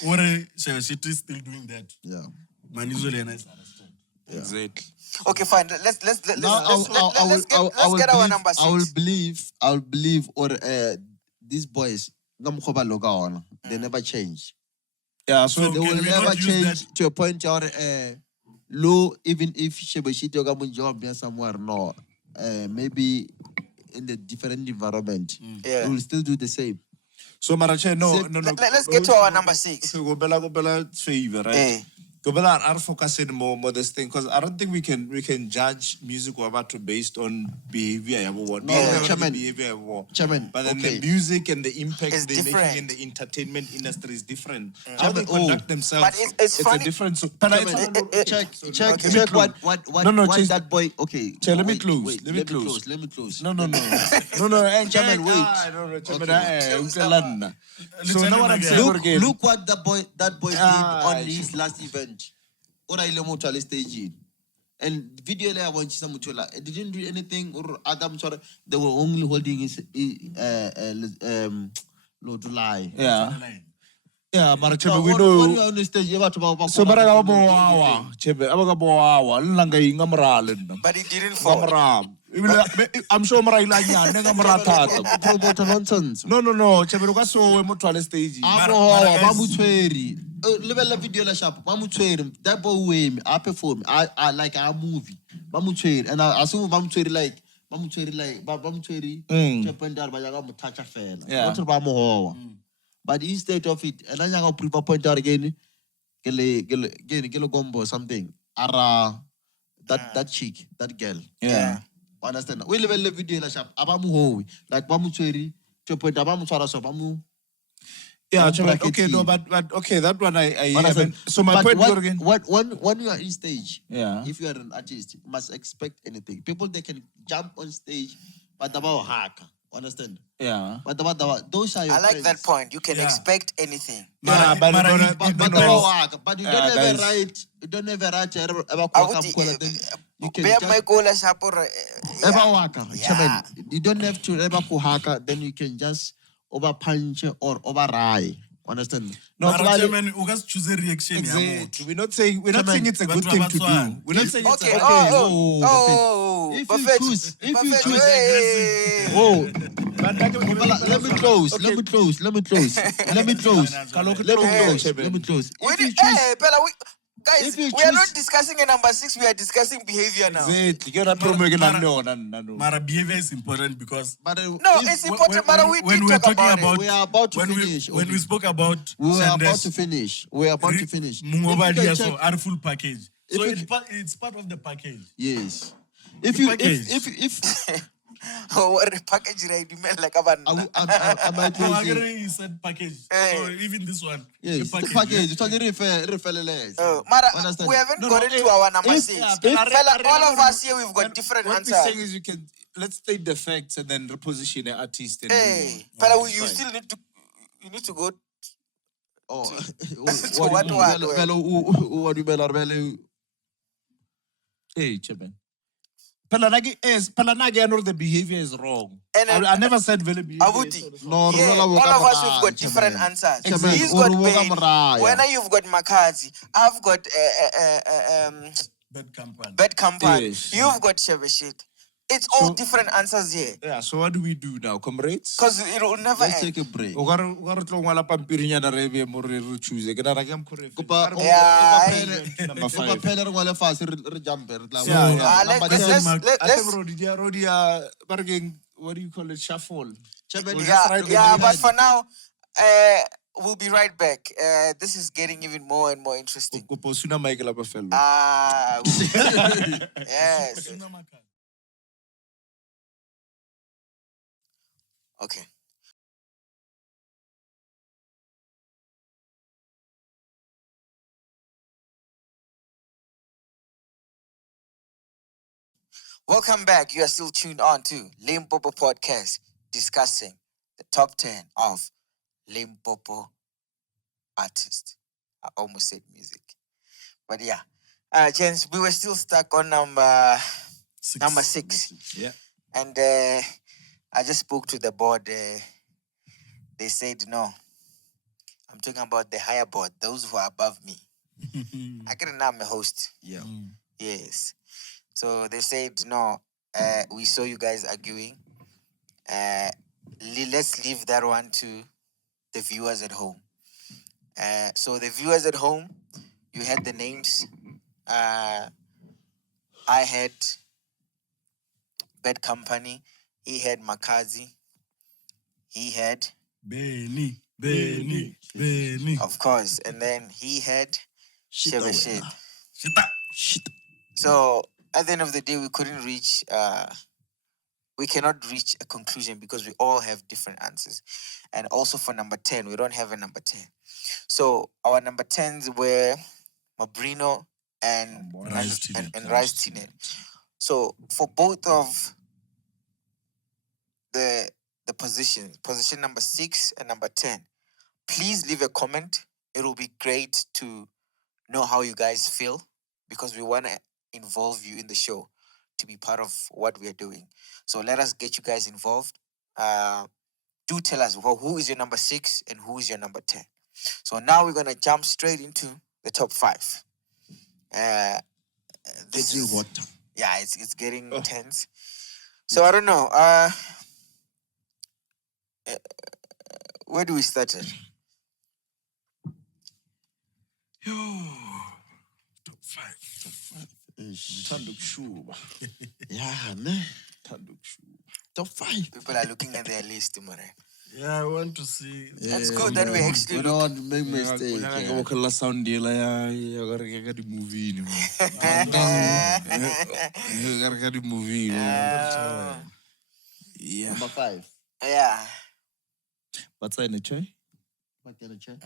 Ore Sheveshit is still doing that, Yeah. Manizo Lena is arrested. Exactly. Okay, fine. Let's Now get our number 6. I will believe or these boys they never change. Yeah, so So They can will we never not use change that? to a point where low, even if Shebeshito Gamun job there somewhere, no. Maybe in the different environment. Yeah. We will still do the same. So Marache, no. Let's get to our number 6. Go bela favor, right? Go bela are focusing more this thing because I don't think we can judge music or about to based on behavior. Chairman. Behavior. Chairman, But then okay. the music and the impact It's they're different. making in the entertainment industry is different. How Chairman, they conduct themselves, But it's funny. a different. Check Okay. what Chase- that boy. Okay. Che, let me wait, close, wait, let me close. Let me close. No. Chairman, wait. So now what I'm saying again. Look what that boy did on his last event. Ora ile motho stage. And video le want Mutula. It didn't do anything or Adam sorry. They were only holding his no to lie. Yeah, but No, we when know. you on the stage, you have to So baraga boawa, chebe abaga boawa, langa inga maralen. But it didn't fall. I'm sure Maraila Nenga Marata. promote nonsense. No, Cheberuka so motwale stage. Mamutweri. Level video la sharp. Mamutweri. That boy way I perform. I like a movie. Mamutweri. And I assume Mamutweri like Mamutweri. Chapendar Bayaga Matsiafela. Yeah. Not about more. But instead of it, and I'm going to prove a point out again. Gele gombo something. Ara that chick, that girl. Yeah. Understand? We live a video la sharp. Abamu ho. Like Mamutweri. Chopo Dabamu Saraso Bamu. Yeah, Bracket okay, T. no, but okay, that one I Understand? so my But point again. when you are in stage, Yeah. if you are an artist, you must expect anything. People they can jump on stage, but about hack. Understand? Yeah. But those are your I like friends. that point. You can Yeah. expect anything. Mara, but- Mara, but- it But depends. but you Yeah, don't ever guys. write. You don't ever write. Abuti, Then you can bear just my goal as hapor. Chairman, you don't have to ever kuhaka. Then you can just over punch or over rai. Understand? No, Mara, Mara, chairman, you guys choose a reaction. Exactly. We're not saying Chairman, it's a but good to thing about to do. one. We're not saying it's Okay. a If you Buffett. choose, if you Buffett, choose, hey. oh, But let me close. Okay. Let me close. Let me close. Let me close. Kaloku Let me close, close. Chairman. Let me close. We If you did- choose, hey, Bella, guys, if you we are not choose- discussing a number 6. We are discussing behavior now. Exactly. You're not Mara- promoting Mara- no. Mara, behavior is important because but No, if it's important, but we did we were talk talking about, about it. we are about to when finish, when we Obi. spoke about we were about Sanders, to finish. We are about to finish. If you Mungoba can Dia, check- so our full package. So If you- it's part of the package. Yes. If The you package. if Oh, what a package right? You meant like a I might No, say Agare, you said package. Hey. So even this one, yes, the package. It's only refer less. Mara, Understand? we haven't No, gotten no, to our number if- 6. if- Fella, all of us here, we've got different What answers. we're saying is let's state the facts and then reposition the artist and Hey, move on. fella, It's you fine. still need to go. Oh, So what do I do? What do you Hey, Chairman. Palanagi, I know the behavior is wrong. And then- I never said very behavior. Abuti. No, Yeah, Rula all will of come us, we've got around, different Chairman. answers. Chairman, He's got Uru will come Bailey. around. When you've got Makazi, I've got bad company. Bed Company. Yes. You've got Sheveshit. It's all So- different answers here. Yeah, so what do we do now, comrades? Because it will never Let's end. take a break. O ka re tlo ngwala pampirinyana re be mo re choose. Ke nara ke am correct. Kopa- Yeah, Number Kopa 5. pele re ngwale fatshe, re jump-e, re tla- Yeah, yeah. Number let's 10. I think let's Rodia, bargain, what do you call it? Shuffle. Chairman, We'll yeah, just write the yeah, names. but for now, we'll be right back. This is getting even more and more interesting. Kopo suna mic la ba fello. Yes. Okay. Welcome back. You are still tuned on to Limpopo podcast, discussing the top 10 of Limpopo artists. I almost said music, but yeah. Gents, we were still stuck on number 6. Yeah. And I just spoke to the board. They said no. I'm talking about the higher board, those who are above me. I can now I'm a host. Yeah. Yes. So they said no. We saw you guys arguing. Let's leave that one to the viewers at home. So the viewers at home, you had the names. I had Bad Company. He had Makazi. He had, Benny. of course, and then he had Sheveshet. Shit. So at the end of the day, we couldn't reach. We cannot reach a conclusion because we all have different answers. And also for number 10, we don't have a number 10. So our number 10s were Mabrino and Rice Tinet. and Rice Tinet. So for both of the position number 6 and number 10, please leave a comment. It will be great to know how you guys feel because we want to involve you in the show to be part of what we are doing. So let us get you guys involved. Do tell us who is your number 6 and who is your number 10. So now we're gonna jump straight into the top 5. This Getting is hotter. yeah, it's getting tense. So I don't know. Where do we start at? Top 5. Thando kushuba. Yeah, ne? Thando kushuba. Top 5. People are looking at their list, man. Yeah, I want to see. It's good that we actually We don't want to make mistakes. Ka Yeah. bokella sound dealer ya ga re ka di movie ni. Ga re ka di movie. Yeah. Number 5. Yeah. What's in the tray? What can I check?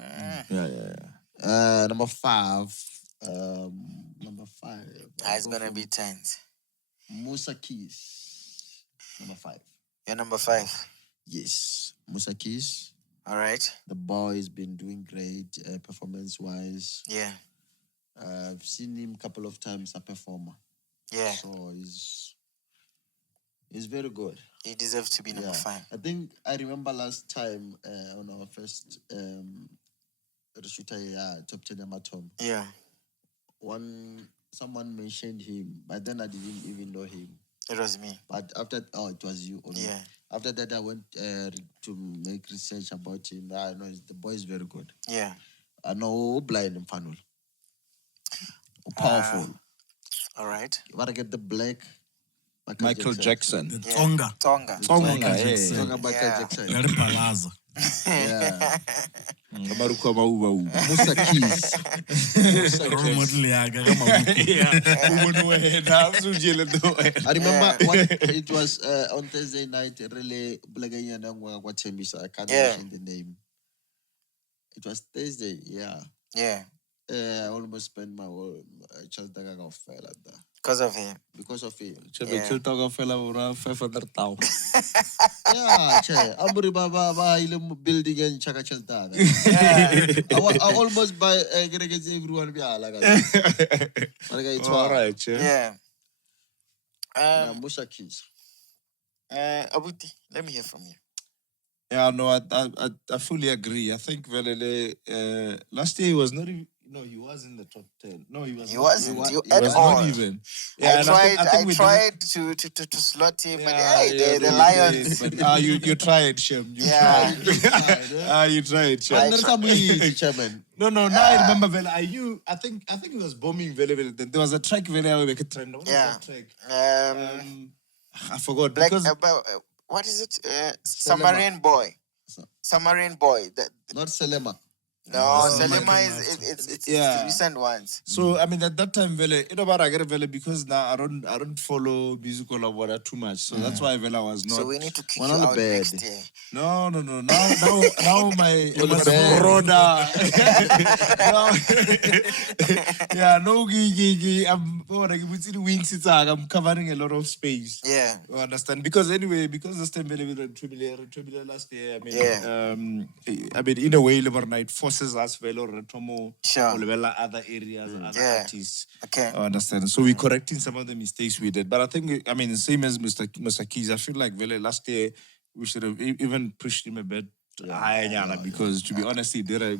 Yeah. Number 5. Number 5. It's gonna be tense. Musa Keys. Number 5. You're number 5. Yes, Musa Keys. All right. The boy's been doing great performance-wise. Yeah. I've seen him a couple of times a performer. Yeah. So he's very good. He deserves to be number 5. I think I remember last time on our first top 10 Amatom. Yeah. Someone mentioned him, but then I didn't even know him. It was me. But it was you only. Yeah. After that, I went to make research about him. I know the boy is very good. Yeah. I know blind and funnel. Powerful. All right. You want to get the black Michael Jackson. The Yeah. Tonga. Tonga. Tonga, Michael yeah. Jackson. Tonga Michael Yeah. Jackson. Very palaza. Yeah. Amaruko mauba. Musa Keys. Role model yaga kama buku. I remember it was on Thursday night, really, I can't mention the name. It was Thursday, yeah. Yeah. I almost spent my whole chance Because of him. because of him. Yeah. 500,000. Yeah, che. Amri baba ile building and chaka chelta. I almost buy everyone be like All right, yeah. Yeah. Musa Keys. Abuti, let me hear from you. Yeah, no, I fully agree. I think last year he was not even. No, he was in the top 10. No, he was. He not. wasn't. He You was at was all. not even. Yeah, and I think we tried to slot him, but hey, yeah, the no, Lions. you did, but, you tried, Shem. You Yeah. tried. You tried, Shem. And there's some chairman. No, now I remember Vela. I think he was bombing Vela. There was a track Vela we make a trend. What was Yeah. that track? Um, I forgot Black. because What is it? Selema. Submarine Boy. Submarine Boy. Not Selema. No, Selema Selema came is after. it's Yeah. the recent ones. so I mean at that time Vela, you know about I get Vela because now I don't follow musical or whatever too much. So that's why Vela was not. So we need to kick One you on the out bed. next year. No. Now my must be brother. Yeah, no gigi. I'm covering a lot of space. Yeah. You understand? Because this time Tribula last year, I mean, Yeah. I mean, in a way, Labor Night forces us well or Tomo Sure. or other areas, other Yeah. artists. Okay. I understand. So we're correcting some of the mistakes we did. But I think, I mean, same as Mr. Keys, I feel like Vele last year we should have even pushed him a bit higher, because to be honest, he did a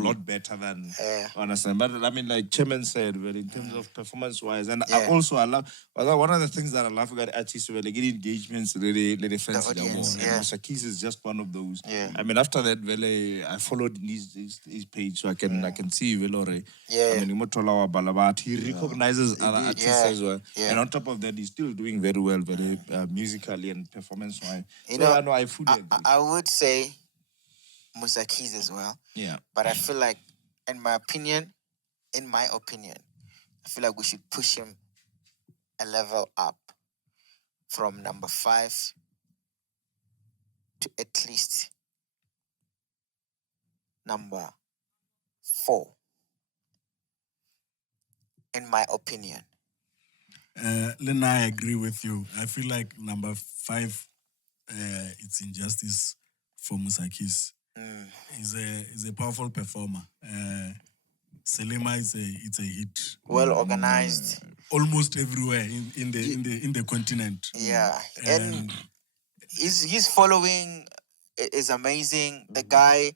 lot better than understand. But I mean, like Chairman said, well, in terms of performance wise, and I love one of the things that I love about artists when they get engagements, really fancy audience, more. yeah. And Mr. Keys is just one of those. Yeah. I mean, after that, Vele, I followed his page, so I can see Velore. Yeah. I mean, Imotola Balabat, he recognizes other artists as well. Yeah. And on top of that, he's still doing very well, very musically and performance wise. You So know, I know I fully agree. I would say Musa Keys as well. Yeah. But I feel like, in my opinion, I feel like we should push him a level up from number 5 to at least number 4. In my opinion. Lena, I agree with you. I feel like number 5, it's injustice for Musa Keys. He's a powerful performer. Selema it's a hit. Well organized. Almost everywhere in the continent. Yeah. And his following is amazing. The guy,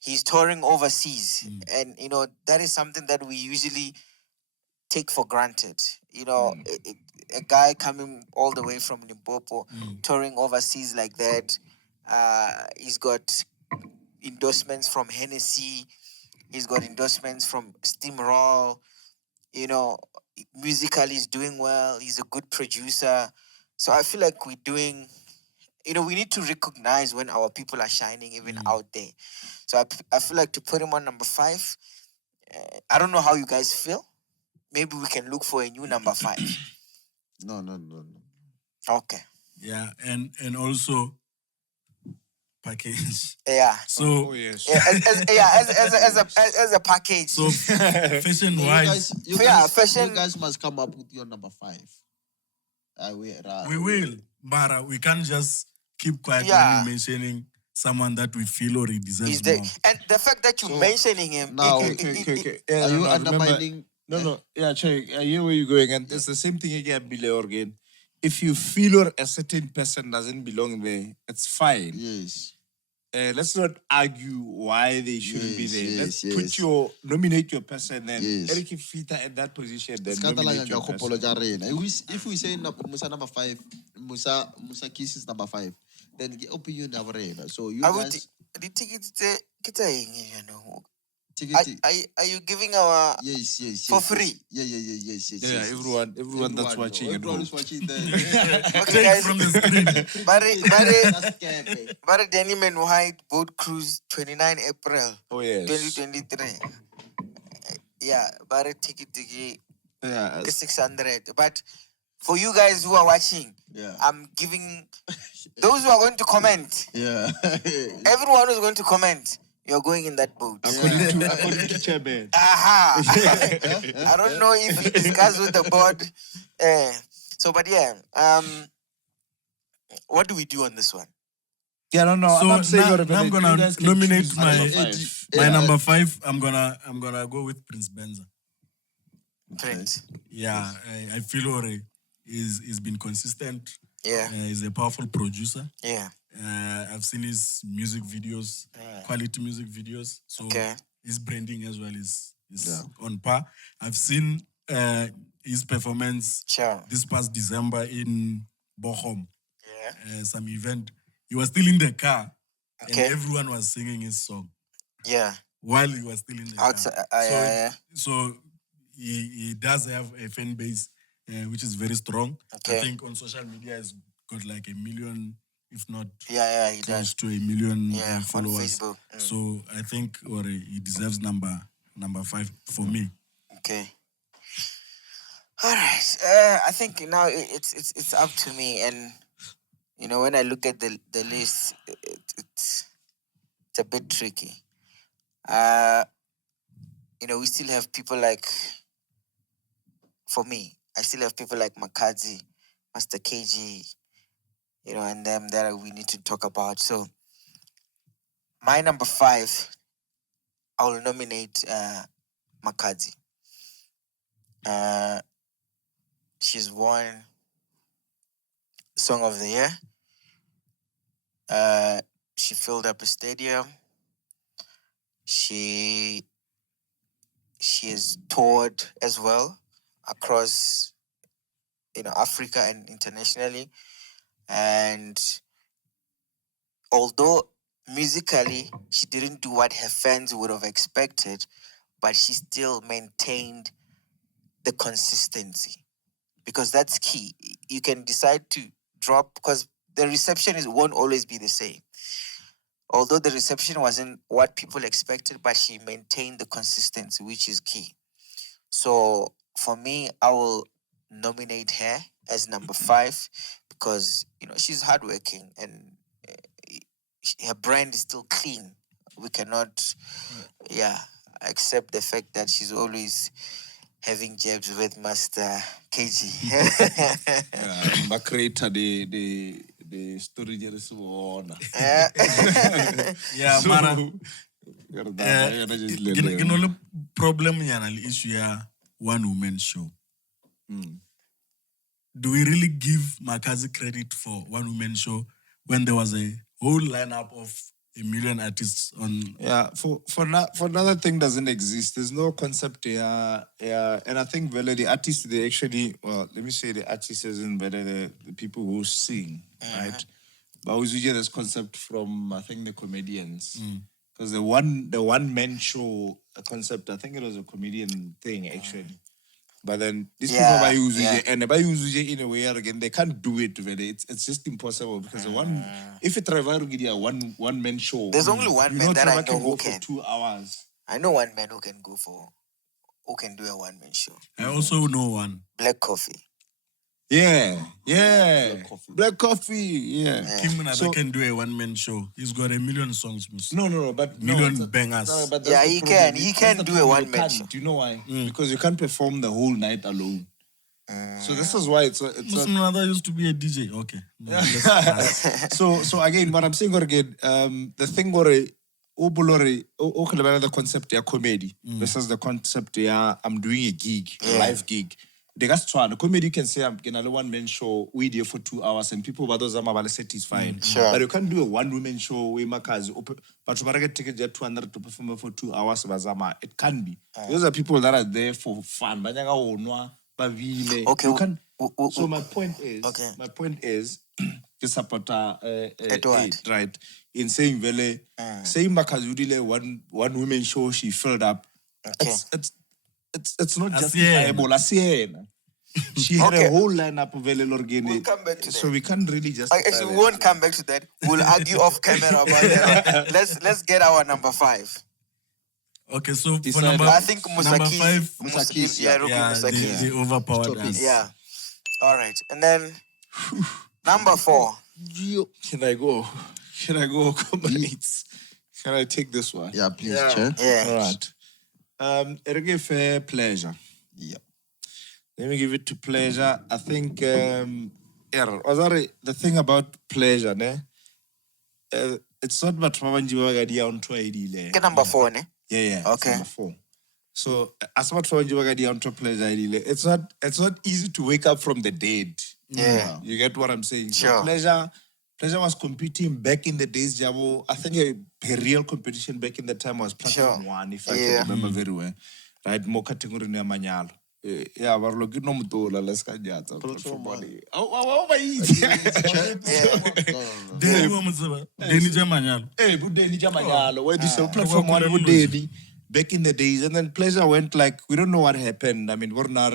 he's touring overseas. And, you know, that is something that we usually take for granted. You know, a guy coming all the way from Limpopo, touring overseas like that. He's got endorsements from Hennessy. He's got endorsements from Steamroll. You know, musically he's doing well. He's a good producer. So I feel like we're doing, you know, we need to recognize when our people are shining even out there. So I feel like to put him on number 5, I don't know how you guys feel. Maybe we can look for a new number 5. No. Okay. Yeah, and also package. Yeah. So yes. Yeah, as a package. so fashion wise, You guys must come up with your number 5. we will, but we can't just keep quiet when Yeah. you're mentioning someone that we feel or he deserves Is the more. and the fact that you're mentioning him now- Okay. Yeah, Are you remember- undermining? No. Yeah, check. I hear where you're going, and it's the same thing again, Billy again. If you feel or a certain person doesn't belong there, it's fine. Yes. Let's not argue why they shouldn't be there. Let's nominate your person and Yes. Eric Fita at that position. Then Ska nominate talaga your ka kgopolo person. tša rena. If we say Musa number 5, Musa Kiss is number 5, then the opinion of rena. So you I would guys the tickets kita eng, you know. ticket. Are you giving our Yes. for free? Yes. Yeah, everyone that's watching at Everyone home. is watching there. Okay, Take guys. from the screen. That's scary. Bare Danny Man White boat cruise 29 April Oh yes. 2023. Yeah, bare ticket Yeah. 600. But for you guys who are watching, Yeah. I'm giving those who are going to comment. Yeah. Everyone who's going to comment, you're going in that boat. According to chairman. Aha! I don't know if we discussed with the board. But yeah, what do we do on this one? Yeah, no. So I'm saying now I'm gonna nominate my number 5. I'm gonna go with Prince Benza. Prince. Yeah, I feel Ore is been consistent. Yeah. He's a powerful producer. Yeah. I've seen his music videos, quality music videos. So Okay. his branding as well is on par. I've seen his performance Sure. this past December in Bochum, Yeah. some event. He was still in the car, Okay. and everyone was singing his song Yeah. while he was still in the Outside. car. Yeah. So he does have a fan base which is very strong. Okay. I think on social media has got like 1 million, if not Yeah, he close does. to 1 million Yeah, on followers. Facebook. So I think he deserves number 5 for me. Okay. All right. I think now it's up to me, and you know, when I look at the list, it's a bit tricky. You know, we still have people like, for me, I still have people like Makazi, Master KG, you know, and them that we need to talk about. So my number 5, I will nominate Makazi. She's won Song of the Year. She filled up a stadium. She has toured as well across, you know, Africa and internationally. And although musically she didn't do what her fans would have expected, but she still maintained the consistency, because that's key. You can decide to drop, because the reception won't always be the same. Although the reception wasn't what people expected, but she maintained the consistency, which is key. So for me, I will nominate her as number 5, because, you know, she's hardworking and her brand is still clean. We cannot, accept the fact that she's always having jabs with Master KG. But creator the story is one. Yeah, Mara. You know the problem yana issue ya one woman show. Do we really give Makazi credit for one woman show when there was a whole lineup of 1 million artists on? Yeah, for another thing doesn't exist. There's no concept here. Yeah, and I think whether the artists they actually, well, let me say the artists isn't whether the people who sing, right? But we usually get this concept from, I think, the comedians. Because the one man show concept, I think it was a comedian thing actually. But then these people by use it, and by use it in a way again, they can't do it. Really. It's just impossible, because the one, if you try to get a one man show, There's only one man that I know who go can. for 2 hours. I know one man who can do a one-man show. I also know one. Black Coffee. Yeah. Black coffee. Yeah. Kim Munada can do a one-man show. He's got 1 million songs. No, but million bangers. But Yeah, that's he the can. problem. He That's can the do a problem. one-man You show. can't. Do you know why? Because you can't perform the whole night alone. So this is why it's Muslim mother used to be a DJ. Okay. No, let's pass. so again, what I'm saying again, the thing the concept of comedy versus the concept I'm doing a gig, a live gig. The comedy can say I'm gonna do one man show, we there for 2 hours and people but those are set is fine. Sure. But you can't do a one woman show we makazi but you get ticket get 200 to perform for 2 hours bazama. It can be. Those are people that are there for fun. Okay. You can so my point is to support Edward. right in saying vele saying makazudile one woman show she filled up. Okay. It's not justifiable. She had Okay. a whole lineup of vele lorgene. We'll come back to So that. we can't really just Actually, we won't come back to that. We'll argue off camera about that. Let's get our number 5. Okay, so for Decide. number, I think number Musakis. 5, Musakis, Yeah, Ruki yeah, Musakis. they overpowered Stop it. us. Yeah. All right. And then number 4. Can I go? Comrades? Can I take this one? Yeah, please, Chair. Yeah. All right. It'll give fair pleasure. Yeah. Let me give it to pleasure. I think the thing about pleasure, it's not about Get number 4, ne? Yeah. Okay. Number 4. So as much as pleasure, it's not easy to wake up from the dead. Yeah. You get what I'm saying? So Sure. Pleasure was competing back in the days, Jabo. I think a real competition back in the time was Platinum 1, if I can remember very well. Right? More category near Manyalo. Yeah, Barolong, no mutola, let's get that. Denny Jamanyalo. Hey, Budeni Jamanyalo. Where this platform one Budeni back in the days, and then pleasure went like we don't know what happened. I mean, we're not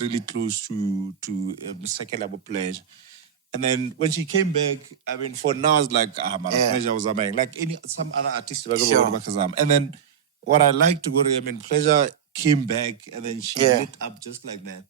really close to second level pleasure. And then when she came back, I mean, for now it's like pleasure was amazing, like some other artist. Sure. And then what I like to go to, I mean, pleasure came back and then she lit up just like that.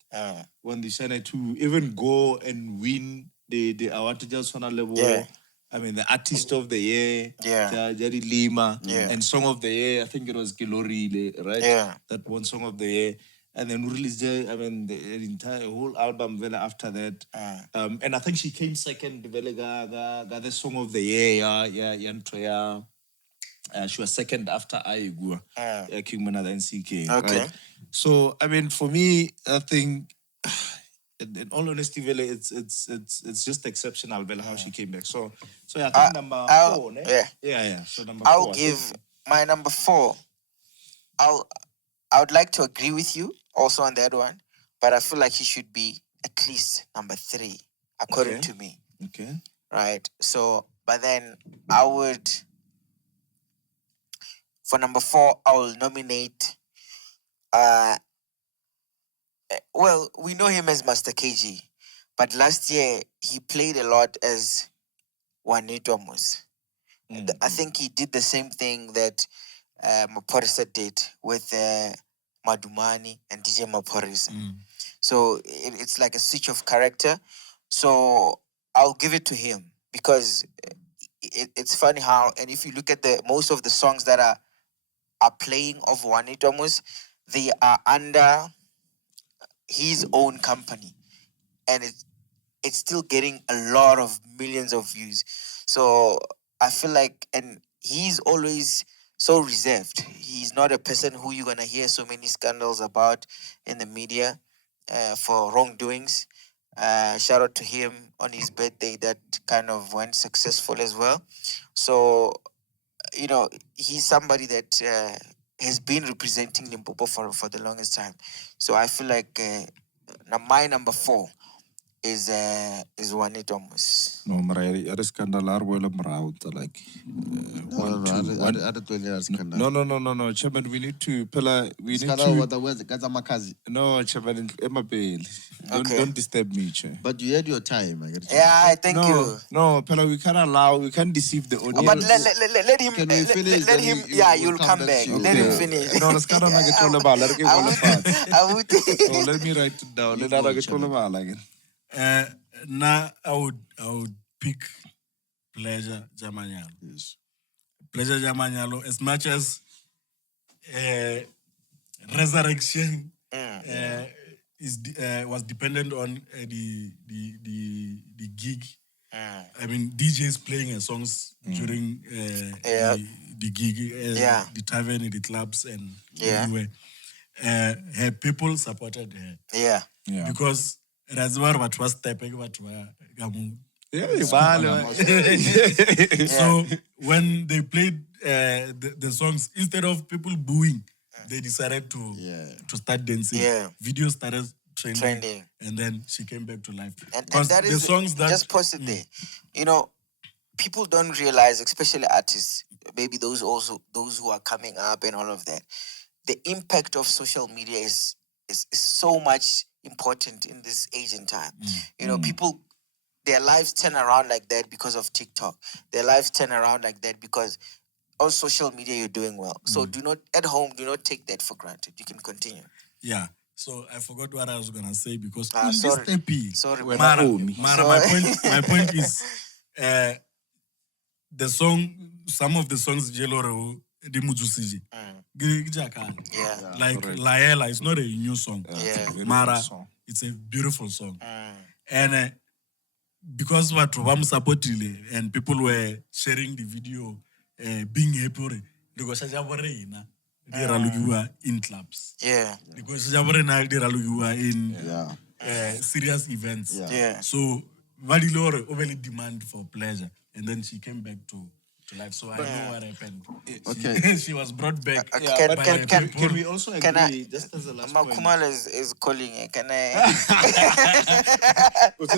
When they decided to even go and win the award just on a level. Yeah. I mean, the artist of the year, Jerry Lima, and song of the year, I think it was Kilori, right? Yeah. That one song of the year. And then we released the entire whole album after that. And I think she came second, got the song of the year, she was second after Aigua, King Manada and CK. Okay. Right? So, I mean, for me, I think, in all honesty, Vele, it's just exceptional, Vele, how she came back. So yeah, I think number 4, ne? Yeah. So number 4. I'll give my number 4. I would like to agree with you also on that one, but I feel like he should be at least number 3, according to me. Okay. Right. So, but then I would, for number 4, I will nominate. Well, we know him as Master KG, but last year he played a lot as Juanito Amos. I think he did the same thing that Maporisa did with Madumani and DJ Maporisa. So it's like a switch of character. So I'll give it to him because it's funny how, and if you look at most of the songs that are playing of Juanito Amos, they are under his own company, and it's still getting a lot of millions of views. So I feel like, and he's always so reserved. He's not a person who you're gonna hear so many scandals about in the media for wrongdoings. Shout out to him on his birthday, that kind of went successful as well. So, he's somebody that has been representing Limpopo for the longest time. So I feel like my number 4 is Juanito Amos. No, Mara, I scandal like No, Chairman, we need to No, Chairman, don't disturb me, Chair. But you had your time, I guess. Yeah, thank you. No, Pella, we can't deceive the audience. But let him. Can we finish? Let Then him. we'll You'll come back. to you. Let him finish. No, let's I would. So let me write it down. Now I would pick Pleasure Jamanyalo. Yes. Pleasure Jamanyalo, as much as Resurrection was dependent on the gig. I mean, DJs playing her songs during the gig, the tavern, the clubs, and everywhere. Her people supported her. Yeah. Because Razwar what was stepping, what were So when they played the songs, instead of people booing, they decided to start dancing. Video started trending, and then she came back to life. And that is the songs that just pause it there. You know, people don't realize, especially artists, maybe those who are coming up and all of that, the impact of social media is so much important in this age and time. You know, people, their lives turn around like that because of TikTok. Their lives turn around like that because on social media you're doing well. So do not take that for granted. You can continue. Yeah. So I forgot what I was gonna say because sorry. Sorry, Mara, my point is the song, some of the songs Jeloro the Mujusiji. Like Laela, it's not a new song. Mara, it's a beautiful song. And because what Wam supported and people were sharing the video, being happy, because they are in clubs. Because they are in serious events. So Vadilore overly demand for pleasure, and then she came back to life. So I know what happened. Okay. She was brought back. Can we also agree, just as a last point? Makumalo is calling. Can I? It's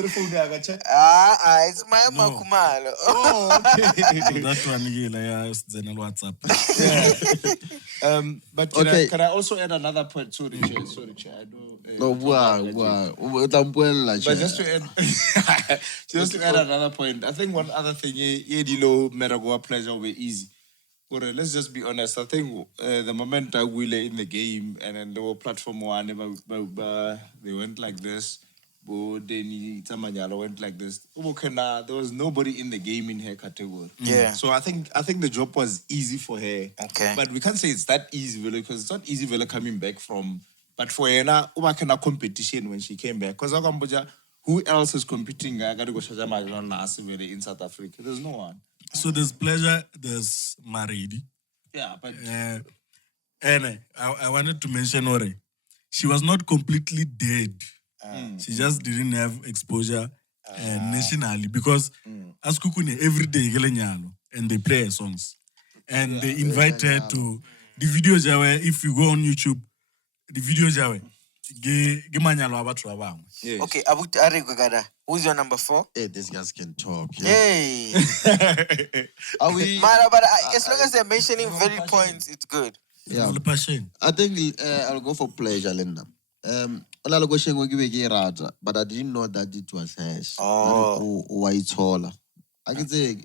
my Makumalo. Oh, okay. That one again, I WhatsApp. But Okay. can I also add another point? Sorry, Chair. I know. No, But just to add another point, I think one other thing, Meragoa pleasure will be easy. But let's just be honest. I think the moment I will in the game and then the platform one, they went like this. Tamanyala went like this. There was nobody in the game in her category. So I think the job was easy for her. Okay. But we can't say it's that easy, because it's not easy coming back from. But for her, competition when she came back, because who else is competing? I got to go in South Africa. There's no one. So there's pleasure, there's married. Yeah, but And I wanted to mention Ore. She was not completely dead. She just didn't have exposure nationally, because as Kukune every day and they play her songs, and they invite her to the videos. If you go on YouTube, the videos Okay, Abut Arigogada. Who's your number 4? Hey, these guys can talk. Hey. Are we? But as long as they're mentioning valid points, it's good. Yeah. I think I'll go for pleasure, Linda. But I didn't know that it was hers. White taller. I can say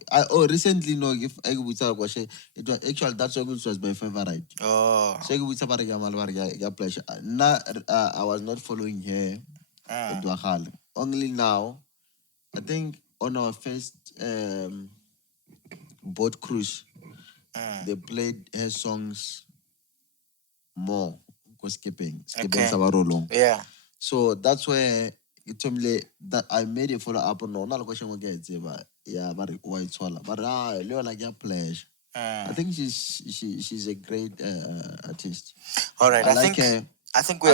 recently if I would say it was actually that song was my favorite. So I would say pleasure. I was not following her. Only now, I think on our first boat cruise, they played her songs more because skipping Barolong. Yeah. So that's where it told me that I made a follow up on another question again. But white swallow. But Leona get pleasure. I think she's a great artist. All right. I think we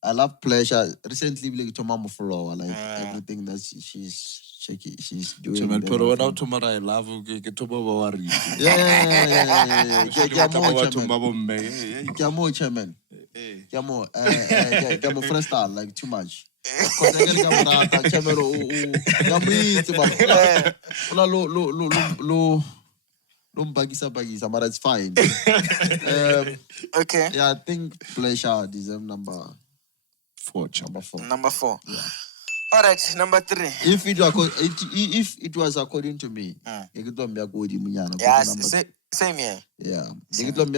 I love pleasure. Recently, like Tomamo Flower, like everything that she's doing. I love Kamo freestyle like too much. Bagisa, but it's fine. Okay. Yeah, I think pleasure deserve number 4. Number 4. Yeah. All right, number 3. If it was according to me, yeah, same here. yeah,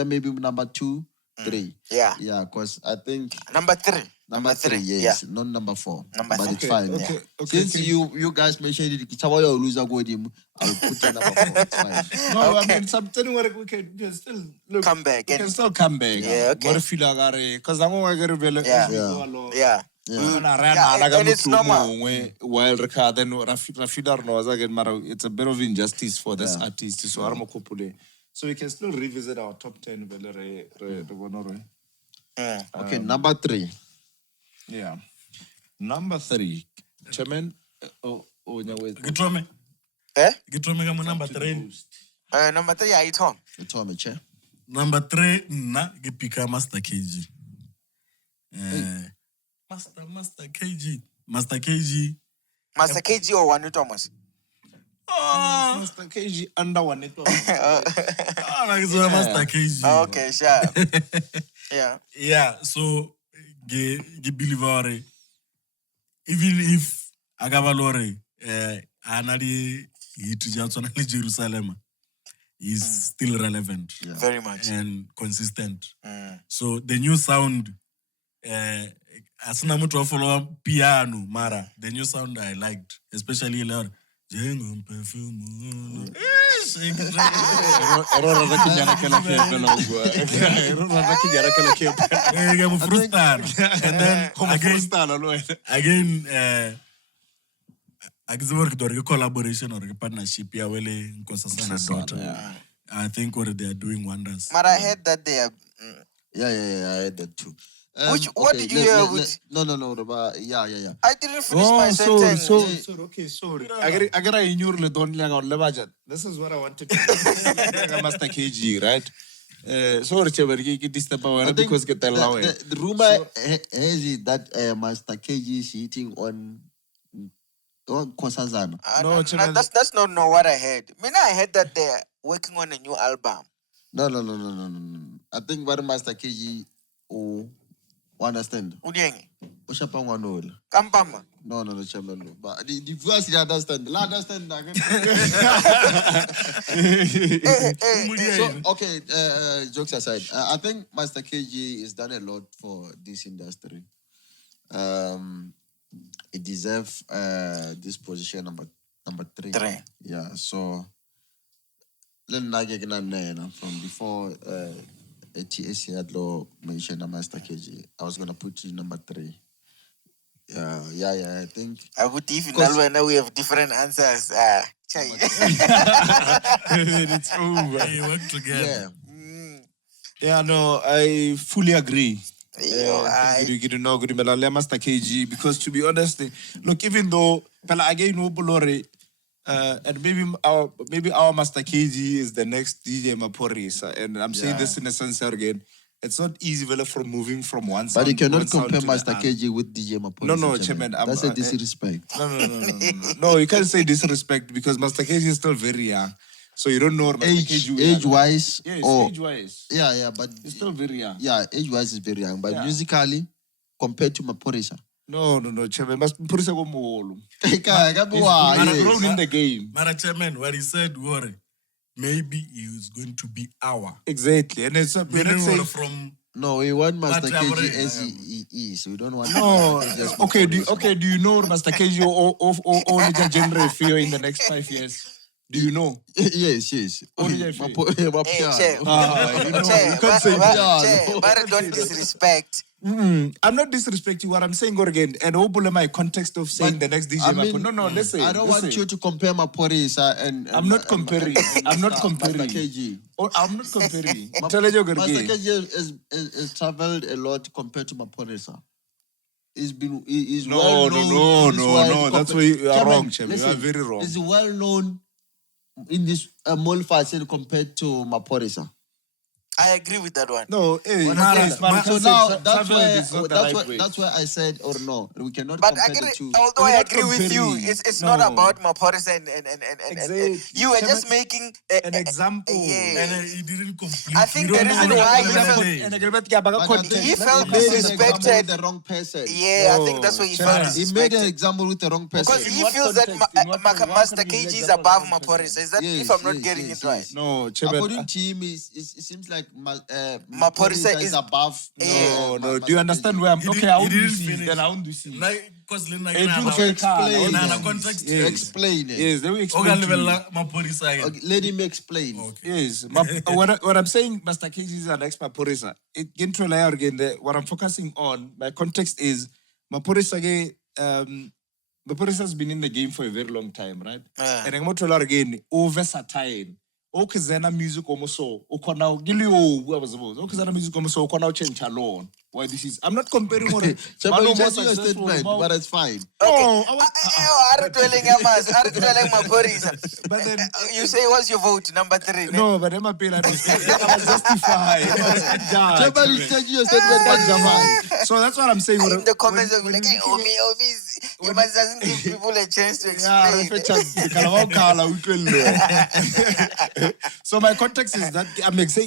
maybe number 2. 3. Yeah. Yeah, because I think Number 3. number 3, yes, not number 4. Number but 3. it's fine. Okay, Yeah. okay, Since okay. you guys mentioned it, I'll put it number 4. It's fine. No, Okay. I mean, I'm telling you what we can still look. Come back We and- can still come back. Yeah, okay. What if you because I'm going to get Yeah. as we go along. Yeah. And it's normal. While then Rafida knows again, it's a bit of injustice for this artist. So I'm a so we can still revisit our top 10. Okay, number 3. Yeah. Number 3. Chairman. Gitome. Eh? Gitome kama number 3. Number 3, I told. You told me, Chair. Number 3 na gipika Master KG. Master KG. Master KG. Master KG or Wanu Thomas? Mr. KG under one. Master KG. Okay, sure. Yeah. Yeah, so ge believe even if agabalore anali hitujatsona le Jerusalem is still relevant Very much. and consistent. So the new sound asina mtu wa follow piano mara the new sound I liked, especially Lord Jengum perfume. And then again a collaboration or a partnership ya wele nkosasana daughter. I think what they are doing wonders. But I heard that they are. Yeah, I heard that too. What did you hear? No, yeah. I didn't finish my sentence. Sorry. I got in your don't like this is what I wanted to do. Master KG, right? Sorry, Chever, this because get the rumor has it that Master KG is hitting on Kosazana. No, that's not what I heard. I heard that they're working on a new album. No. I think what Master KG understand. Udiengi. Ushapangwanola. Kampama. No, Chairman. No. But the viewers they understand. They understand. So, okay, jokes aside, I think Master KG has done a lot for this industry. It deserves this position number 3. 3. Yeah, so from before TSC had law mentioned Master KG, I was gonna put you number 3. I think I would even know we have different answers. it's over. They work together. Yeah, no, I fully agree. Master KG, because to be honest, look, even though and maybe our Master KG is the next DJ Maporisa, and I'm saying this in a sense again. It's not easy from moving from one sound. but you cannot to one compare sound to Master the KG with DJ Maporisa. No, Chairman. That's a disrespect. No, you can't say disrespect because Master KG is still very young. So you don't know Master KG. Age-wise? Yes, age-wise. Yeah, but He's still very young. Yeah, age-wise is very young. But musically, compared to Maporisa. No, Chairman. Maporisa go moholo. He's grown in the game. Mara Chairman, what he said, worry, maybe he was going to be our. Exactly. And it's we're not saying from. No, we want Master Matsiafela KG as he is. We don't want. No. Do you know Master KG or the genre feel in the next 5 years? Do you know? Yes. Only Che, you can't say but don't disrespect. I'm not disrespecting what I'm saying again. And hopefully my context of saying the next DJ. No, listen. I don't want you to compare Maporisa and I'm not comparing. I'm not comparing. Master KG. I'm not comparing. Master KG has traveled a lot compared to Maporisa. He's well known. No. That's why you are wrong, Chairman. You are very wrong. He's well known in this mall fashion compared to Maporisa. I agree with that one. No, so now that's why I said or no, we cannot But compare the two. although I agree with you, it's not about Maporisa and Exactly. you were just making an example. And he didn't complete. I think the reason why he felt disrespected. The wrong person. Yeah, I think that's why he felt He made an disrespected. example with the wrong person. Because he feels that Master KG is above Maporisa. Is that if I'm not getting it right? No, Chairman. According to him, it seems like Maphorisa is above. No. Do you understand where I'm? Okay, I won't do see. Then I won't do see. Because Explain it. Yes, let me explain to you. Okay, let him explain. Okay. Yes, what I'm saying, Master KG is an ex Maphorisa. What I'm focusing on, my context is Maphorisa. Maphorisa has been in the game for a very long time, right? And I'm going to again versatile. Okazana music almost so. Okonao Gilio, whoever was supposed. Okazana music almost so. Okonao change alone. Why this is? I'm not comparing what. Somebody change your statement, but it's fine. Okay. Are dwelling Maphorisa. But then You say what's your vote? Number 3. no, but I'm appeal. I was justified. Somebody change your statement, but Jamai. So that's what I'm saying. In the comments, they'll be like, Omee, you must doesn't give people a chance to explain. So my context is that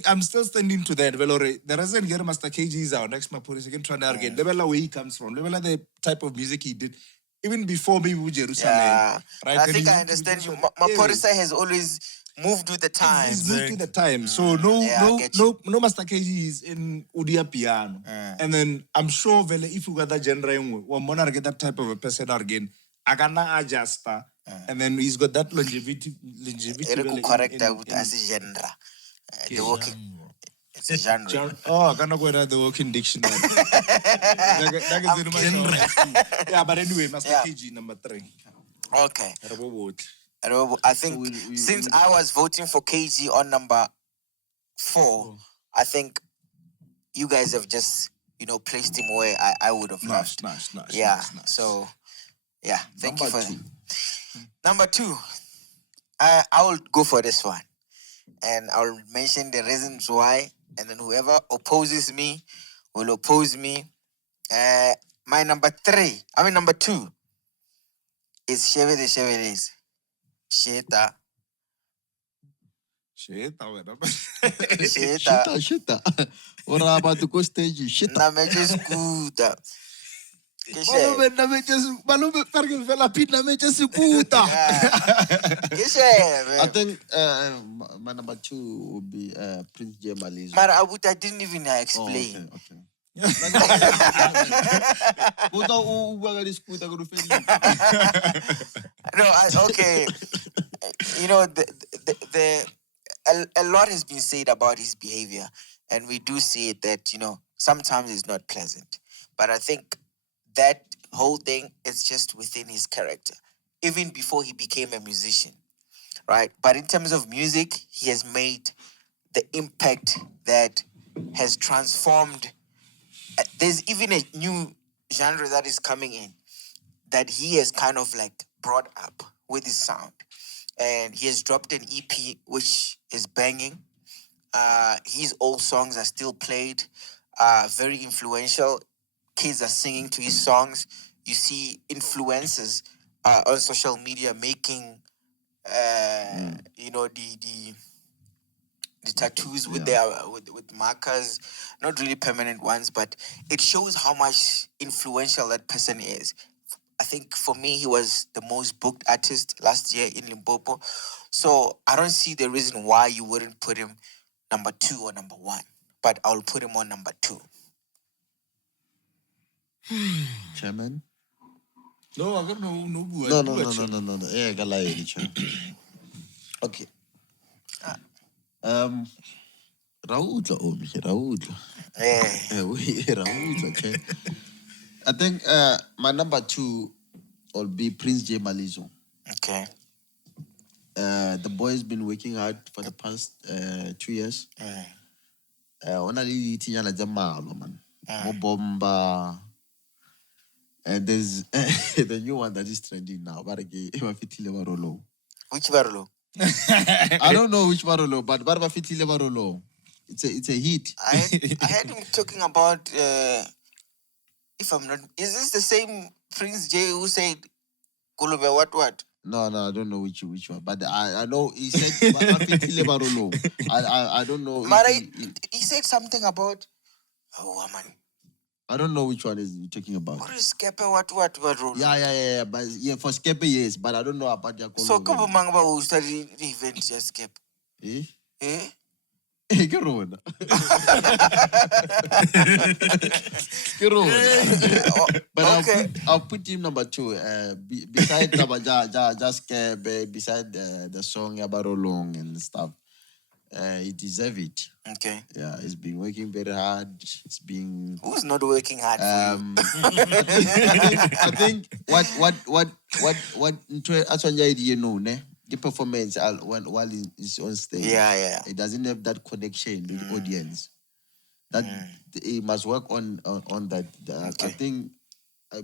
I'm still standing to that. The reason get Master KG is our next Maphorisa again trying to again. The where he comes from, the type of music he did, even before maybe Jerusalem. Yeah. Right? I think I understand you. Maphorisa has always moved with the times. He's moved with the time. So no Master KG is in Udia piano. And then I'm sure if you got that genre, one more get that type of a person again, Agana adjust. And then he's got that longevity. Correct as a genre. The working. It's a genre. I cannot go to the working dictionary. Yeah, but anyway, Master KG number 3. Okay. I think since I was voting for KG on number 4, I think you guys have just, placed him where I would have loved. Nice. Yeah. Nice. So, yeah, thank you for that. 2. Number 2, I will go for this one. And I'll mention the reasons why. And then whoever opposes me will oppose me. My number 2 is Cheve the Cheveles. Sheta. Shita. Ora about to go stage. Shita. Na me just scooter. Malome pergi vela pina me just scooter. I think my number 2 would be Prince J Malizo. But I didn't even explain. Okay. No, okay. A lot has been said about his behavior, and we do see it that sometimes it's not pleasant. But I think that whole thing is just within his character, even before he became a musician, right? But in terms of music, he has made the impact that has transformed. There's even a new genre that is coming in that he has kind of like brought up with his sound. And he has dropped an EP which is banging. His old songs are still played, very influential. Kids are singing to his songs. You see influencers on social media making, the tattoos with their with markers, not really permanent ones, but it shows how much influential that person is. I think for me, he was the most booked artist last year in Limpopo. So I don't see the reason why you wouldn't put him number 2 or number 1, but I'll put him on number 2. Chairman? No, I got no. No. Yeah, Galay, Chairman. Okay. Raúl, Raúl. Raúl, okay. I think my number 2 will be Prince J Malizo. Okay. The boy's been working hard for the past 2 years. Only Tiana Jamalo, man. Bomba. And there's the new one that is trending now. Barolong. Which Barolong? I don't know which Barolong, but Barba Fitile Barolong. It's a hit. I heard him talking about. If I'm not, is this the same Prince J who said Kolobe what? No, I don't know which one, but I know he said Fitile Barolong. I don't know. Mara, he said something about. Oh man. I don't know which one is you talking about. What is Skepe what? Yeah. But yeah, for Skepe, yes, but I don't know about Jacob. So, Kobo Mangba who studied the event just Skepe. Eh? Hey, get on. Get on. But Okay. I'll put him number 2. Beside just beside the song Barolong and stuff. He deserve it. Okay. Yeah, he's been working very hard. It's been. Who's not working hard for you? I think what Aswanja you know, ne? The performance while he's on stage. Yeah. It doesn't have that connection with the audience. That he must work on that. Okay. I think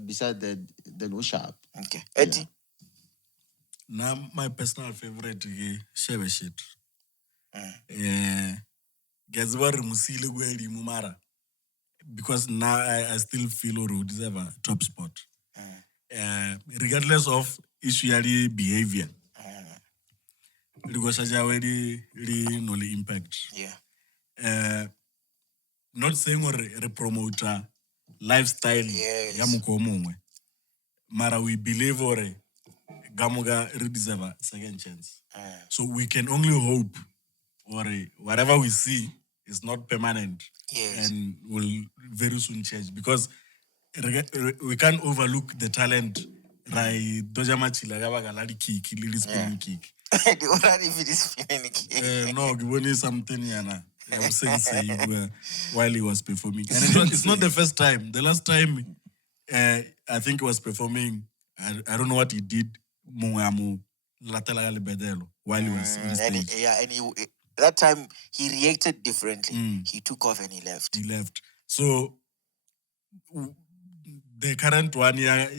beside that, then we sharp. Okay. Eddie. Now my personal favorite is Shebe Shit. Gazwar Musili Gweli Mumara. Because now I still feel or deserve a top spot. Regardless of usually behavior. Because I already no impact. Yeah. Not saying or promote lifestyle. Yes. Mara we believe or Gamuga deserve a second chance. So we can only hope or whatever we see is not permanent. Yes. And will very soon change because we can't overlook the talent. Right, Dojamachila Galadi kick, Lily spinning kick. The already if it is spinning kick. No, give me something, Yana. I was saying while he was performing. And it's not the first time. The last time I think he was performing, I don't know what he did, Mungamu Latala Bedelo, while he was on stage. And that time he reacted differently. He took off and he left. So the current one year,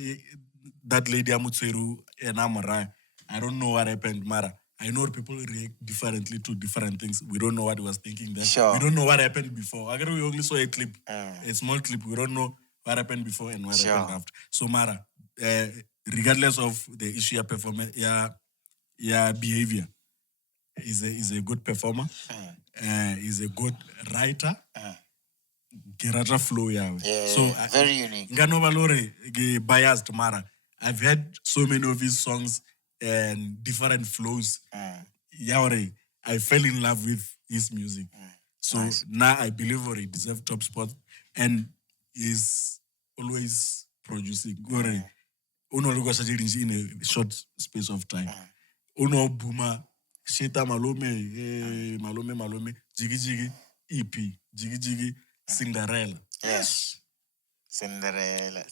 that lady Amutseru and Amara, I don't know what happened, Mara. I know people react differently to different things. We don't know what he was thinking then. Sure. We don't know what happened before. Again, we only saw a clip, a small clip. We don't know what happened before and what happened after. So, Mara, regardless of the issue of performance, behavior, is a good performer. Is a good writer. Gerata flow, So very unique. Ngano biased, Mara. I've heard so many of his songs and different flows. I fell in love with his music. So now I believe he deserves top spot and is always producing. Uno in a short space of time. Uno Buma, Sheta Malome, Jiggy, EP, Jiggy, Cinderella. Yes. Cinderella.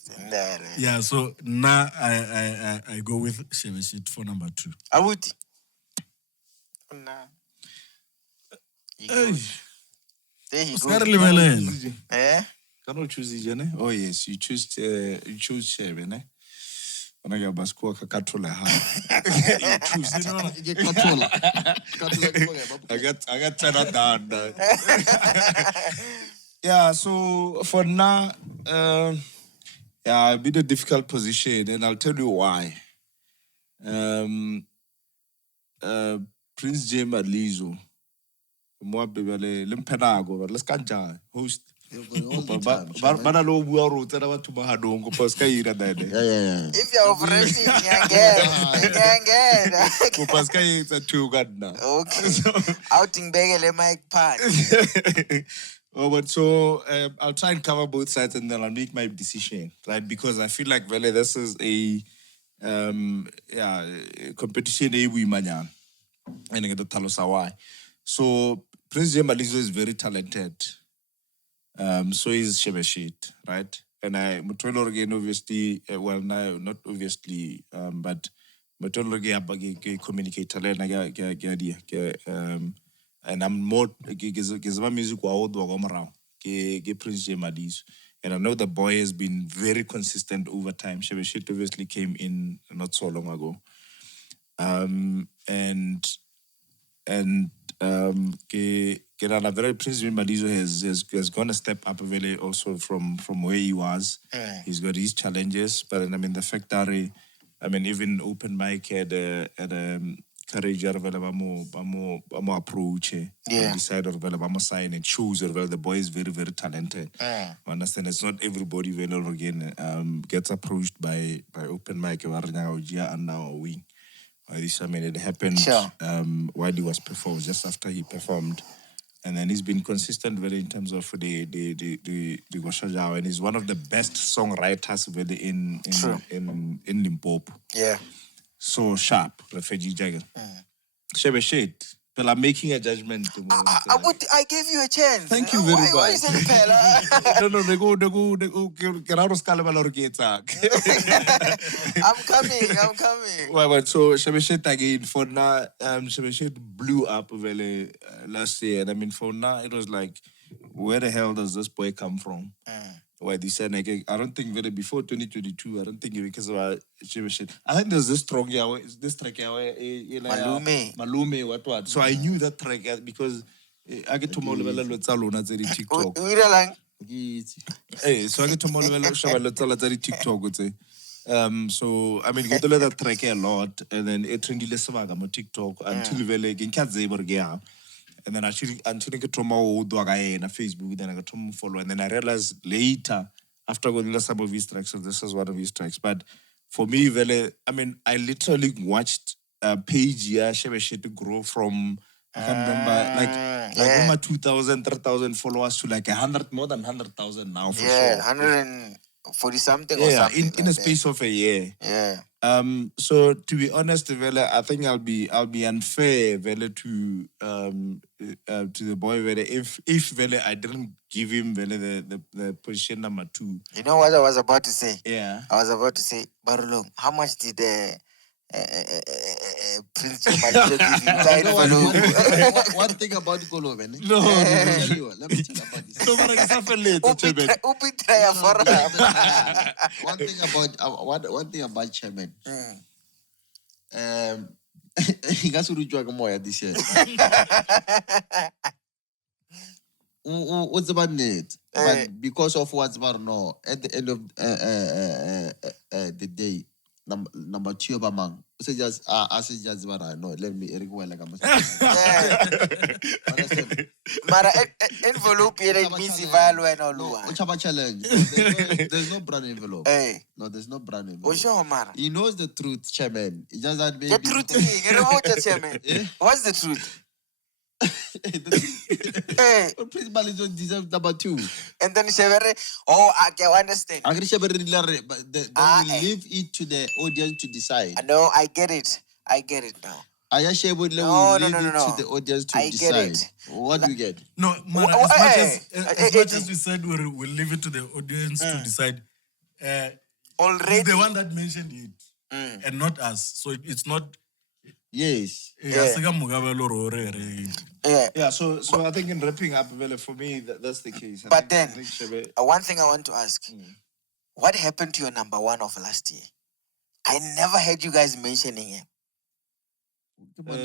Yeah, so now I go with Sheveshit for number 2. Awuti. Nah. There he goes. Cannot choose it, oh yes, you choose Shebe, ne? When I get Basco, Kakatola. You choose, I got turned down. Yeah, so for now, a bit of difficult position, and I'll tell you why. Prince James Adlizo, Limpenago, let's catch host. If you're operating, okay. Outing Begele Mike Pat. But so I'll try and cover both sides and then I'll make my decision, right? Because I feel like really this is a competition we manyan and I get the Talosawai. So Prince James Adlizo is very talented. So is Shebeshit, right? And I Mutolo again obviously not obviously but Mutolo again communicate talent and I'm more Gizma music around Prince James Adlizo. And I know the boy has been very consistent over time. Shebeshit obviously came in not so long ago. Very Prince James Adlizo has gone a step up really also from where he was. He's got his challenges, but I mean the fact that even open mic had courage bamo approach decide or bamo sign and choose or the boy is very, very talented. Understand it's not everybody again gets approached by open mic and now wing. It happened while he was performed, just after he performed And then he's been consistent very in terms of the Goshajao, and he's one of the best songwriters really in Limpopo. Yeah. So sharp, refugee jagger. Shebe shit. But I'm making a judgment. I gave you a chance. Thank you very much. Why is it Pella? No, they go. I'm coming. Well, so Shebeshet again for now, Shebeshet blew up really last year, and I mean for now it was like, where the hell does this boy come from? Why they said like, I don't think really before 2022. I don't think because of Shebeshet. I think there's this track Malome what. So I knew that track because I get to more level TikTok. Hey, so I get to more level TikTok. So I mean, go to that track a lot, and then it trended less on TikTok until we get Kazebor, and then actually until I get to more Dwagae and Facebook, then I got to follow, and then I realized later after going to some of his tracks, so this is one of his tracks. But for me, I mean, I literally watched a page Shebeshe to grow from. I can't remember, like over 2,000, 3,000 followers to like 100, more than 100,000 now for sure. 140 something or something. In a space of a year. Yeah. So to be honest, Vele, I think I'll be unfair, Vele, to the boy, Vele, if Vele I didn't give him Vele the position number 2. You know what I was about to say? Yeah. I was about to say, Barolong, how much did Prince give you? One thing about Kolobe. No. Let me tell you about this. One thing about Chairman. He got to do more this year. What's about it? But because of what's about no, at the end of the day, number 2 of among. So just I say just what I know. Let me Eric well like I'm Mara envelope here in busy value and all. What's about challenge? There's no brand envelope. No, there's no brand envelope. He knows the truth, Chairman. It's just that maybe the truth is, you know what, Chairman? What's the truth? Principal is not deserve number 2. And then Chevere, I can understand. But they leave it to the audience to decide. No, I get it now. Ayashe would leave it to the audience to decide. What do you get? No, Mara, as much as we said we'll leave it to the audience to decide, already the one that mentioned it and not us. So it's not. Yes. Yeah, so I think in wrapping up, for me, that's the case. But then, one thing I want to ask, what happened to your number 1 of last year? I never heard you guys mentioning him. What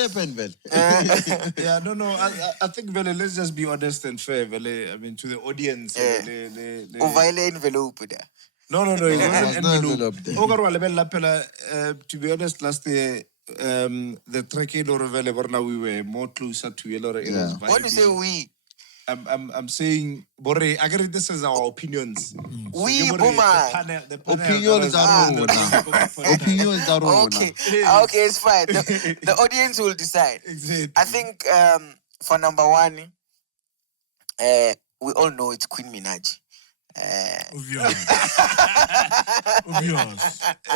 happened, Vel? I think, Vele, let's just be honest and fair, Vele. I mean, to the audience. Envelope there. No, it wasn't envelope. To be honest, last year, the track we were more closer to yellow. When you say we? I'm saying, Bore, I get this as our opinions. We, Boomer. Opinions are wrong. Opinions are wrong. Okay, it's fine. The audience will decide. Exactly. I think for number 1, we all know it's Queen Minaj. Obvious.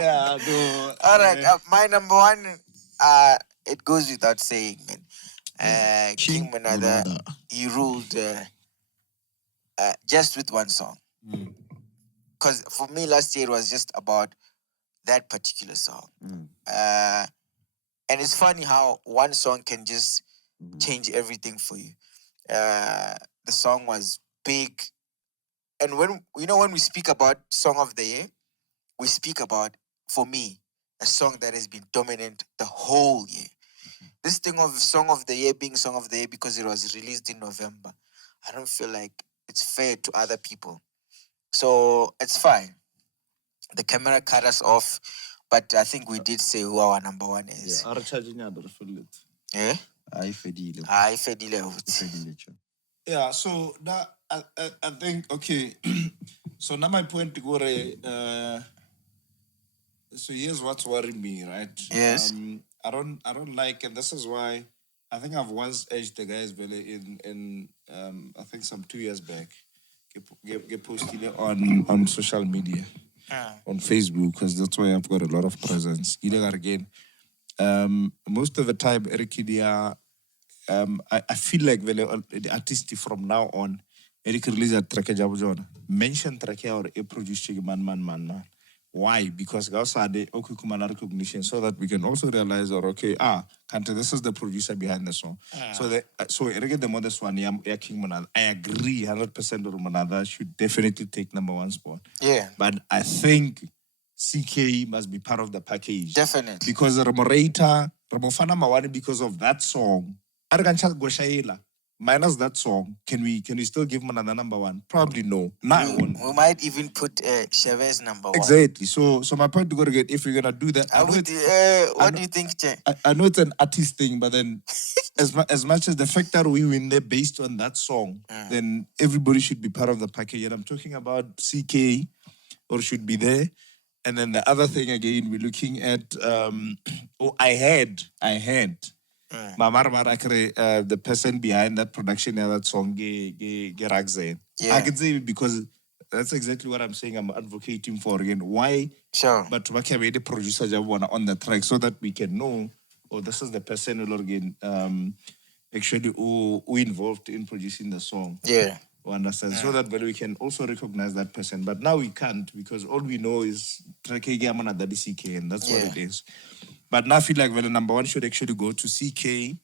Yeah, no. All right, my number 1, it goes without saying, man. King Manada, he ruled just with one song. Because for me, last year it was just about that particular song. And it's funny how one song can just change everything for you. The song was big. And when we speak about Song of the Year, we speak about, for me, a song that has been dominant the whole year. This thing of Song of the Year being Song of the Year because it was released in November, I don't feel like it's fair to other people. So it's fine. The camera cut us off, but I think we did say who our number 1 is. Yeah. Yeah, so that I think, okay. So now my point to go So here's what's worrying me, right? Yes. I don't like, and this is why I think I've once edged the guys Vele in I think some 2 years back. Get posted it on social media, on Facebook, because that's why I've got a lot of presence. Again, most of the time, Eric I feel like the artist from now on, Eric release a track mention track or a produce man. Why? Because also the okay kumana recognition so that we can also realize or okay Kante, this is the producer behind the song. So Eric the modest one King Manada. I agree 100% or Manada should definitely take number one spot. Yeah. But I think CK must be part of the package. Definitely. Because Ramorata, Ramofana Mawani, because of that song, Arganchak Goshaila, minus that song, can we still give him another number one? Probably no. We might even put Chavez number one. Exactly. So my point to go to get, if we're gonna do that, what do you think, Che? I know it's an artist thing, but then as much as the fact that we win there based on that song, then everybody should be part of the package. And I'm talking about CK, or should be there. And then the other thing again, we're looking at I had the person behind that production of that song, Gae Limpopo. Yeah. I can say it because that's exactly what I'm saying. I'm advocating for again. Why? Sure. But what can be the producer on the track so that we can know, this is the person who again actually who involved in producing the song. Yeah. Understand? So that we can also recognize that person. But now we can't because all we know is track and that's what it is. But now I feel like number one should actually go to CK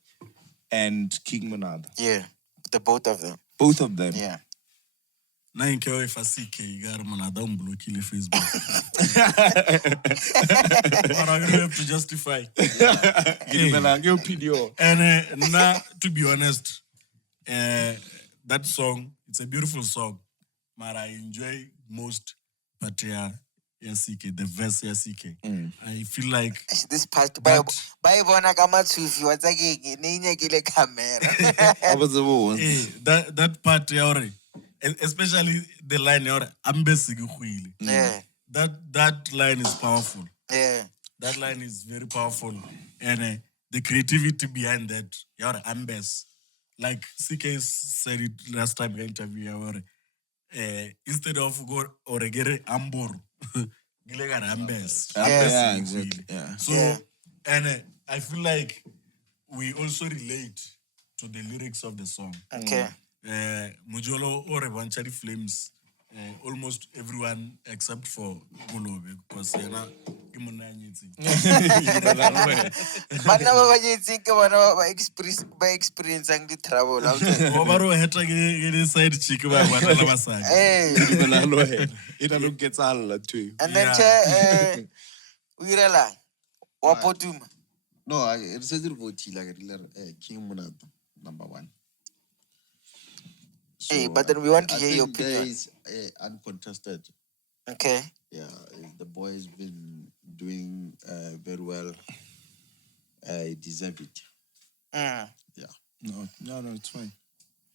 and King Monada. Yeah. The both of them. Both of them. Yeah. Now you care if I CK, you got Monada block kill Facebook. But I'm gonna have to justify. Your opinion. And now, to be honest, that song, it's a beautiful song, but I enjoy most but CK, the verse CK. I feel like this part by bona kama tsufi wa tsake ne nyekile camera. that part especially the line Yeah. that line is powerful. Yeah. That line is very powerful, and the creativity behind that ambes. Like CK said it last time in the interview, instead of go or get ambor, gilegar ambes. Yeah, exactly. Yeah. So, and I feel like we also relate to the lyrics of the song. Okay. Mujolo or Evanchari Flames, almost everyone except for Kolobe, because But now when you think about by experience and the travel out there. Obaro heta get side chick by what I Hey. It alone gets all too. And then we realize Wapotum. No, it says it vote like King Monada number one. Hey, but then we want to hear your opinion. There is uncontested. Okay. Yeah, the boy's been doing very well. I deserve it. Mm. Yeah. No, it's fine.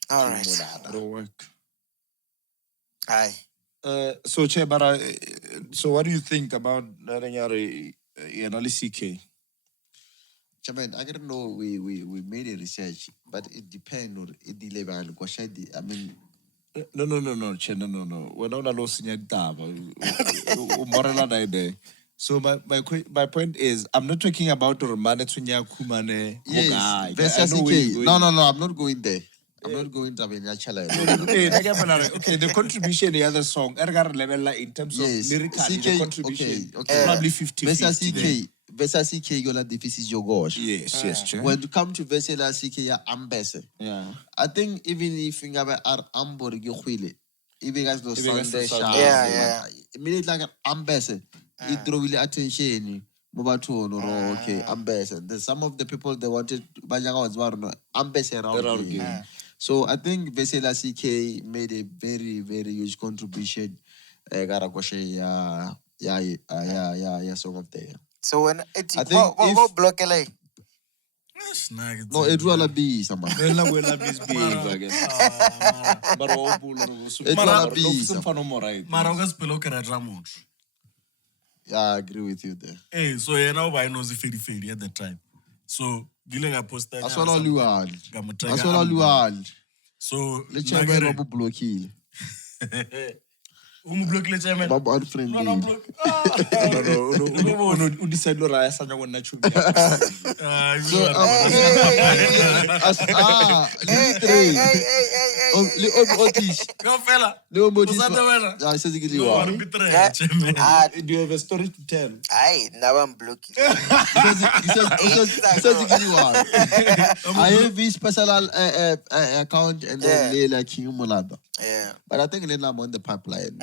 All right. It'll work. Aye. So, Che, but so what do you think about CK? Chairman, I don't know. We made a research, but it depends on the level. I mean, No, Che, no. We're not allowed to. So my point is, I'm not talking about Romane Tunya Kumane. yes, versus CK. No, I'm not going there. I'm not going to have a challenge. Okay, the contribution in the other song, in terms of lyrically, the contribution, probably 50-50. Versus CK. Versus CK, you're like deficit your gosh. Yes. When you come to versus CK, you're ambassador. Yeah. I think even if you have an ambor, you will even as the sound, Yeah. Immediately like an ambassador, it draw really attention. Okay, ambassador. There's some of the people they wanted ambassador around. So I think Vesela CK made a very, very huge contribution. Song of the year. So when I think what block LA? No, it will be someone. But It will be Maragas pelo que era Ramon. Yeah, I agree with you there. Hey, so now I know the fairy at the time. So Gilega posted. That's what all you are. That's what all all you are. So Let's check my Babu blocky. Block le chairman. Babu unfriendly. No, block. No, decide lo raya sanya go nna chumi. So, Otis. Go fella. No, Otis. Usata I said you No, are. I'm betrayed, chairman. Do you have a story to tell? Aye, now I'm blocking. He says you are. I have this special account and then lay like Humulada. Yeah. But I think I'm on the pipeline.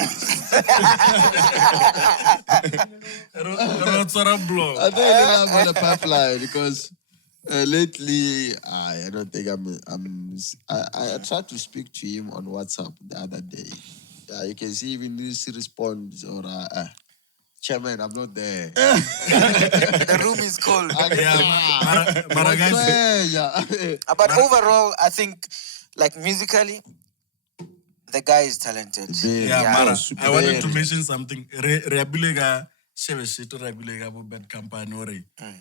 Block. I think I'm on the pipeline because lately I don't think I tried to speak to him on WhatsApp the other day. You can see even this response or Chairman, I'm not there. The room is cold. But overall, I think, like musically, the guy is talented. Mara, I wanted to mention something. Reabilega, Sheveshito Reabilega, bad company or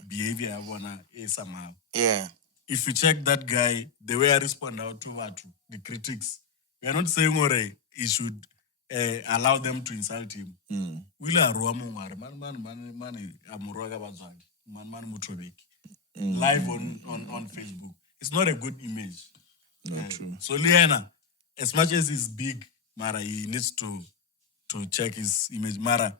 behavior, I wanna somehow. Yeah. If you check that guy, the way I respond out to the critics, we are not saying he should allow them to insult him. Live on Facebook. It's not a good image. Not true. So Liana, as much as he's big, Mara, he needs to check his image. Mara,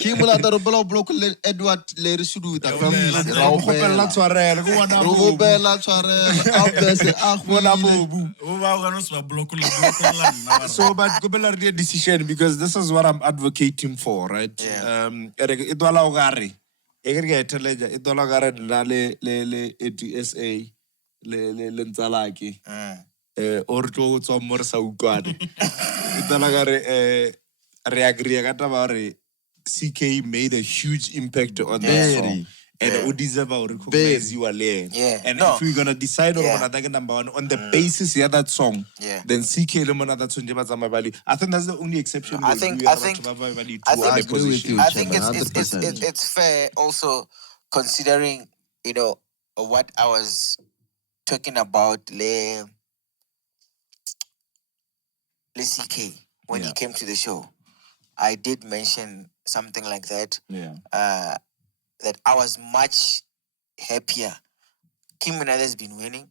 Kimula da block Edward Lery Sudu with a So, but go decision because this is what I'm advocating for, right? Yeah. Ito ala ogare. Egere eteleja ito ala ogare le ATSA le ntsalaki. Or to tswa mo re sa utlwane. Ito ala ogare re agree ka taba re CK made a huge impact on that song. And who deserve our recognize you alone. Yeah. And if we're gonna decide on number one on the basis of that song, then CK that song. I think that's the only exception. I think it's fair also considering, what I was talking about le CK when he came to the show. I did mention something like that. Yeah. That I was much happier. Kim Minada has been winning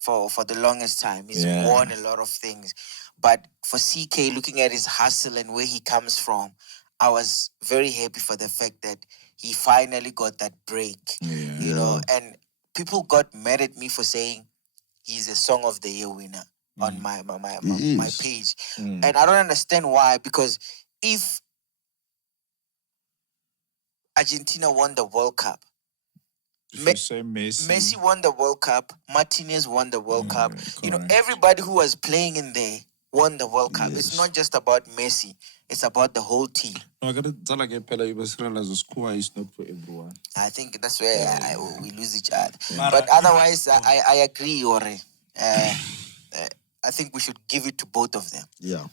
for the longest time. He's won a lot of things. But for CK, looking at his hustle and where he comes from, I was very happy for the fact that he finally got that break. And people got mad at me for saying he's a Song of the Year winner on my page. And I don't understand why, because if Argentina won the World Cup, Messi won the World Cup, Martinez won the World Cup. Everybody who was playing in there won the World Cup. It's not just about Messi. It's about the whole team. No, the score is not for everyone. I think that's where we lose each other. But otherwise, I agree, Ore. I think we should give it to both of them. Yeah.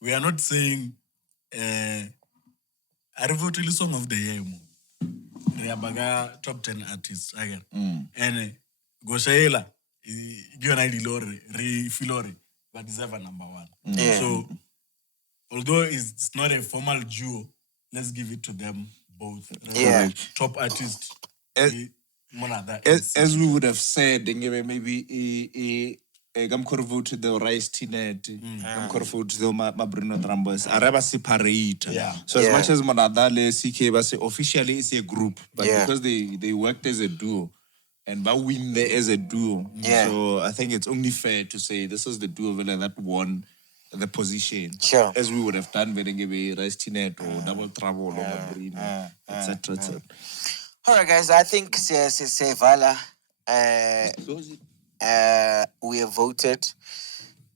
We are not saying I voted the Song of the Year. Reabaga top 10 artists again. And Goshaela, Filore, but deserve a number one. So although it's not a formal duo, let's give it to them both. Top artists. As we would have said, maybe I'm going to vote to the Rice Tinet. I'm going to vote to the Mabrino Drambos. Araba separate. So as much as Monadale CK was officially it's a group, but because they worked as a duo and but win there as a duo. So I think it's only fair to say this is the duo that won the position. Sure. As we would have done when they Rice Tinet or Double Trouble or Mabrino, etc. All right, guys. I think Vala. We have voted,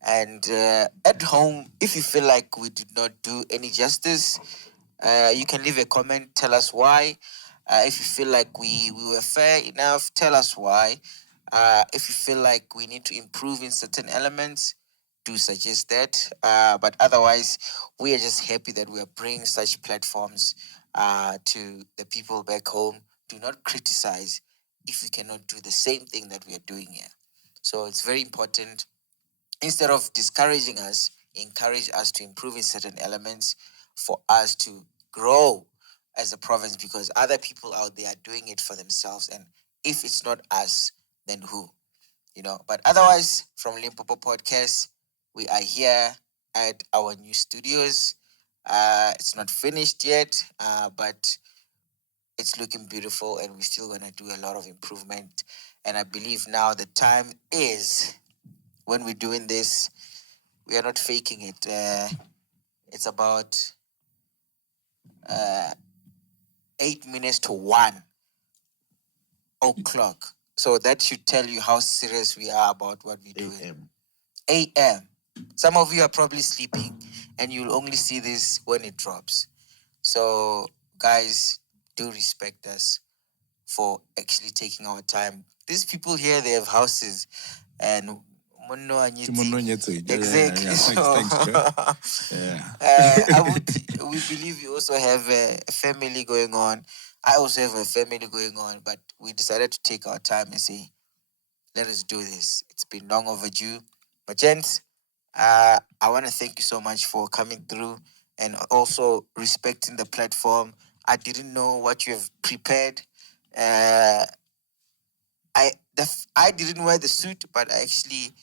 and at home, if you feel like we did not do any justice, you can leave a comment, tell us why. If you feel like we were fair enough, tell us why. If you feel like we need to improve in certain elements, do suggest that. But otherwise, we are just happy that we are bringing such platforms to the people back home. Do not criticize if we cannot do the same thing that we are doing here. So it's very important. Instead of discouraging us, encourage us to improve in certain elements for us to grow as a province, because other people out there are doing it for themselves. And if it's not us, then who? But otherwise, from Limpopo Podcast, we are here at our new studios. It's not finished yet, but it's looking beautiful, and we're still gonna do a lot of improvement. And I believe now the time is, when we're doing this, we are not faking it. It's about 8 minutes to 1 o'clock. So that should tell you how serious we are about what we're doing. AM. AM. Some of you are probably sleeping, and you'll only see this when it drops. So, guys, do respect us for actually taking our time. These people here, they have houses, and exactly. Thanks, bro. We believe you also have a family going on. I also have a family going on, but we decided to take our time and say, let us do this. It's been long overdue. But gents, I want to thank you so much for coming through and also respecting the platform. I didn't know what you have prepared. I didn't wear the suit, but I actually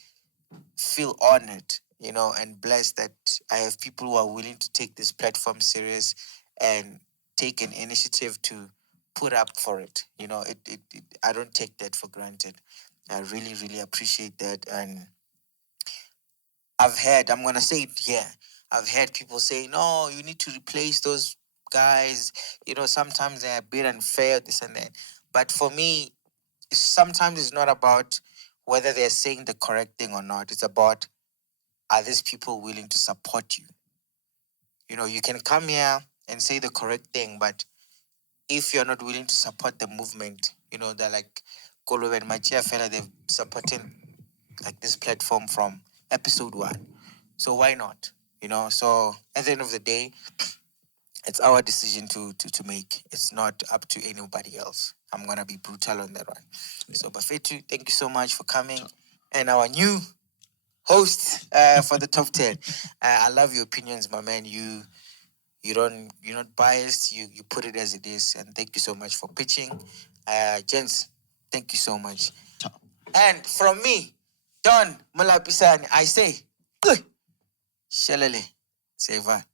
feel honored, and blessed that I have people who are willing to take this platform serious and take an initiative to put up for it. I don't take that for granted. I really, really appreciate that. And I'm going to say it here. I've heard people say, no, you need to replace those guys. Sometimes they're a bit unfair, this and that. But for me, sometimes it's not about whether they're saying the correct thing or not. It's about, are these people willing to support you? You can come here and say the correct thing, but if you're not willing to support the movement, they're like Kolobe and Matsiafela, they've supported like this platform from episode 1. So why not? So at the end of the day, it's our decision to make. It's not up to anybody else. I'm gonna be brutal on that one. Yeah. So Bafetu, thank you so much for coming. And our new host for the top 10. I love your opinions, my man. You're not biased. You put it as it is. And thank you so much for pitching. Gents, thank you so much. And from me, Don Mulapisani, I say, Shalele, Seva.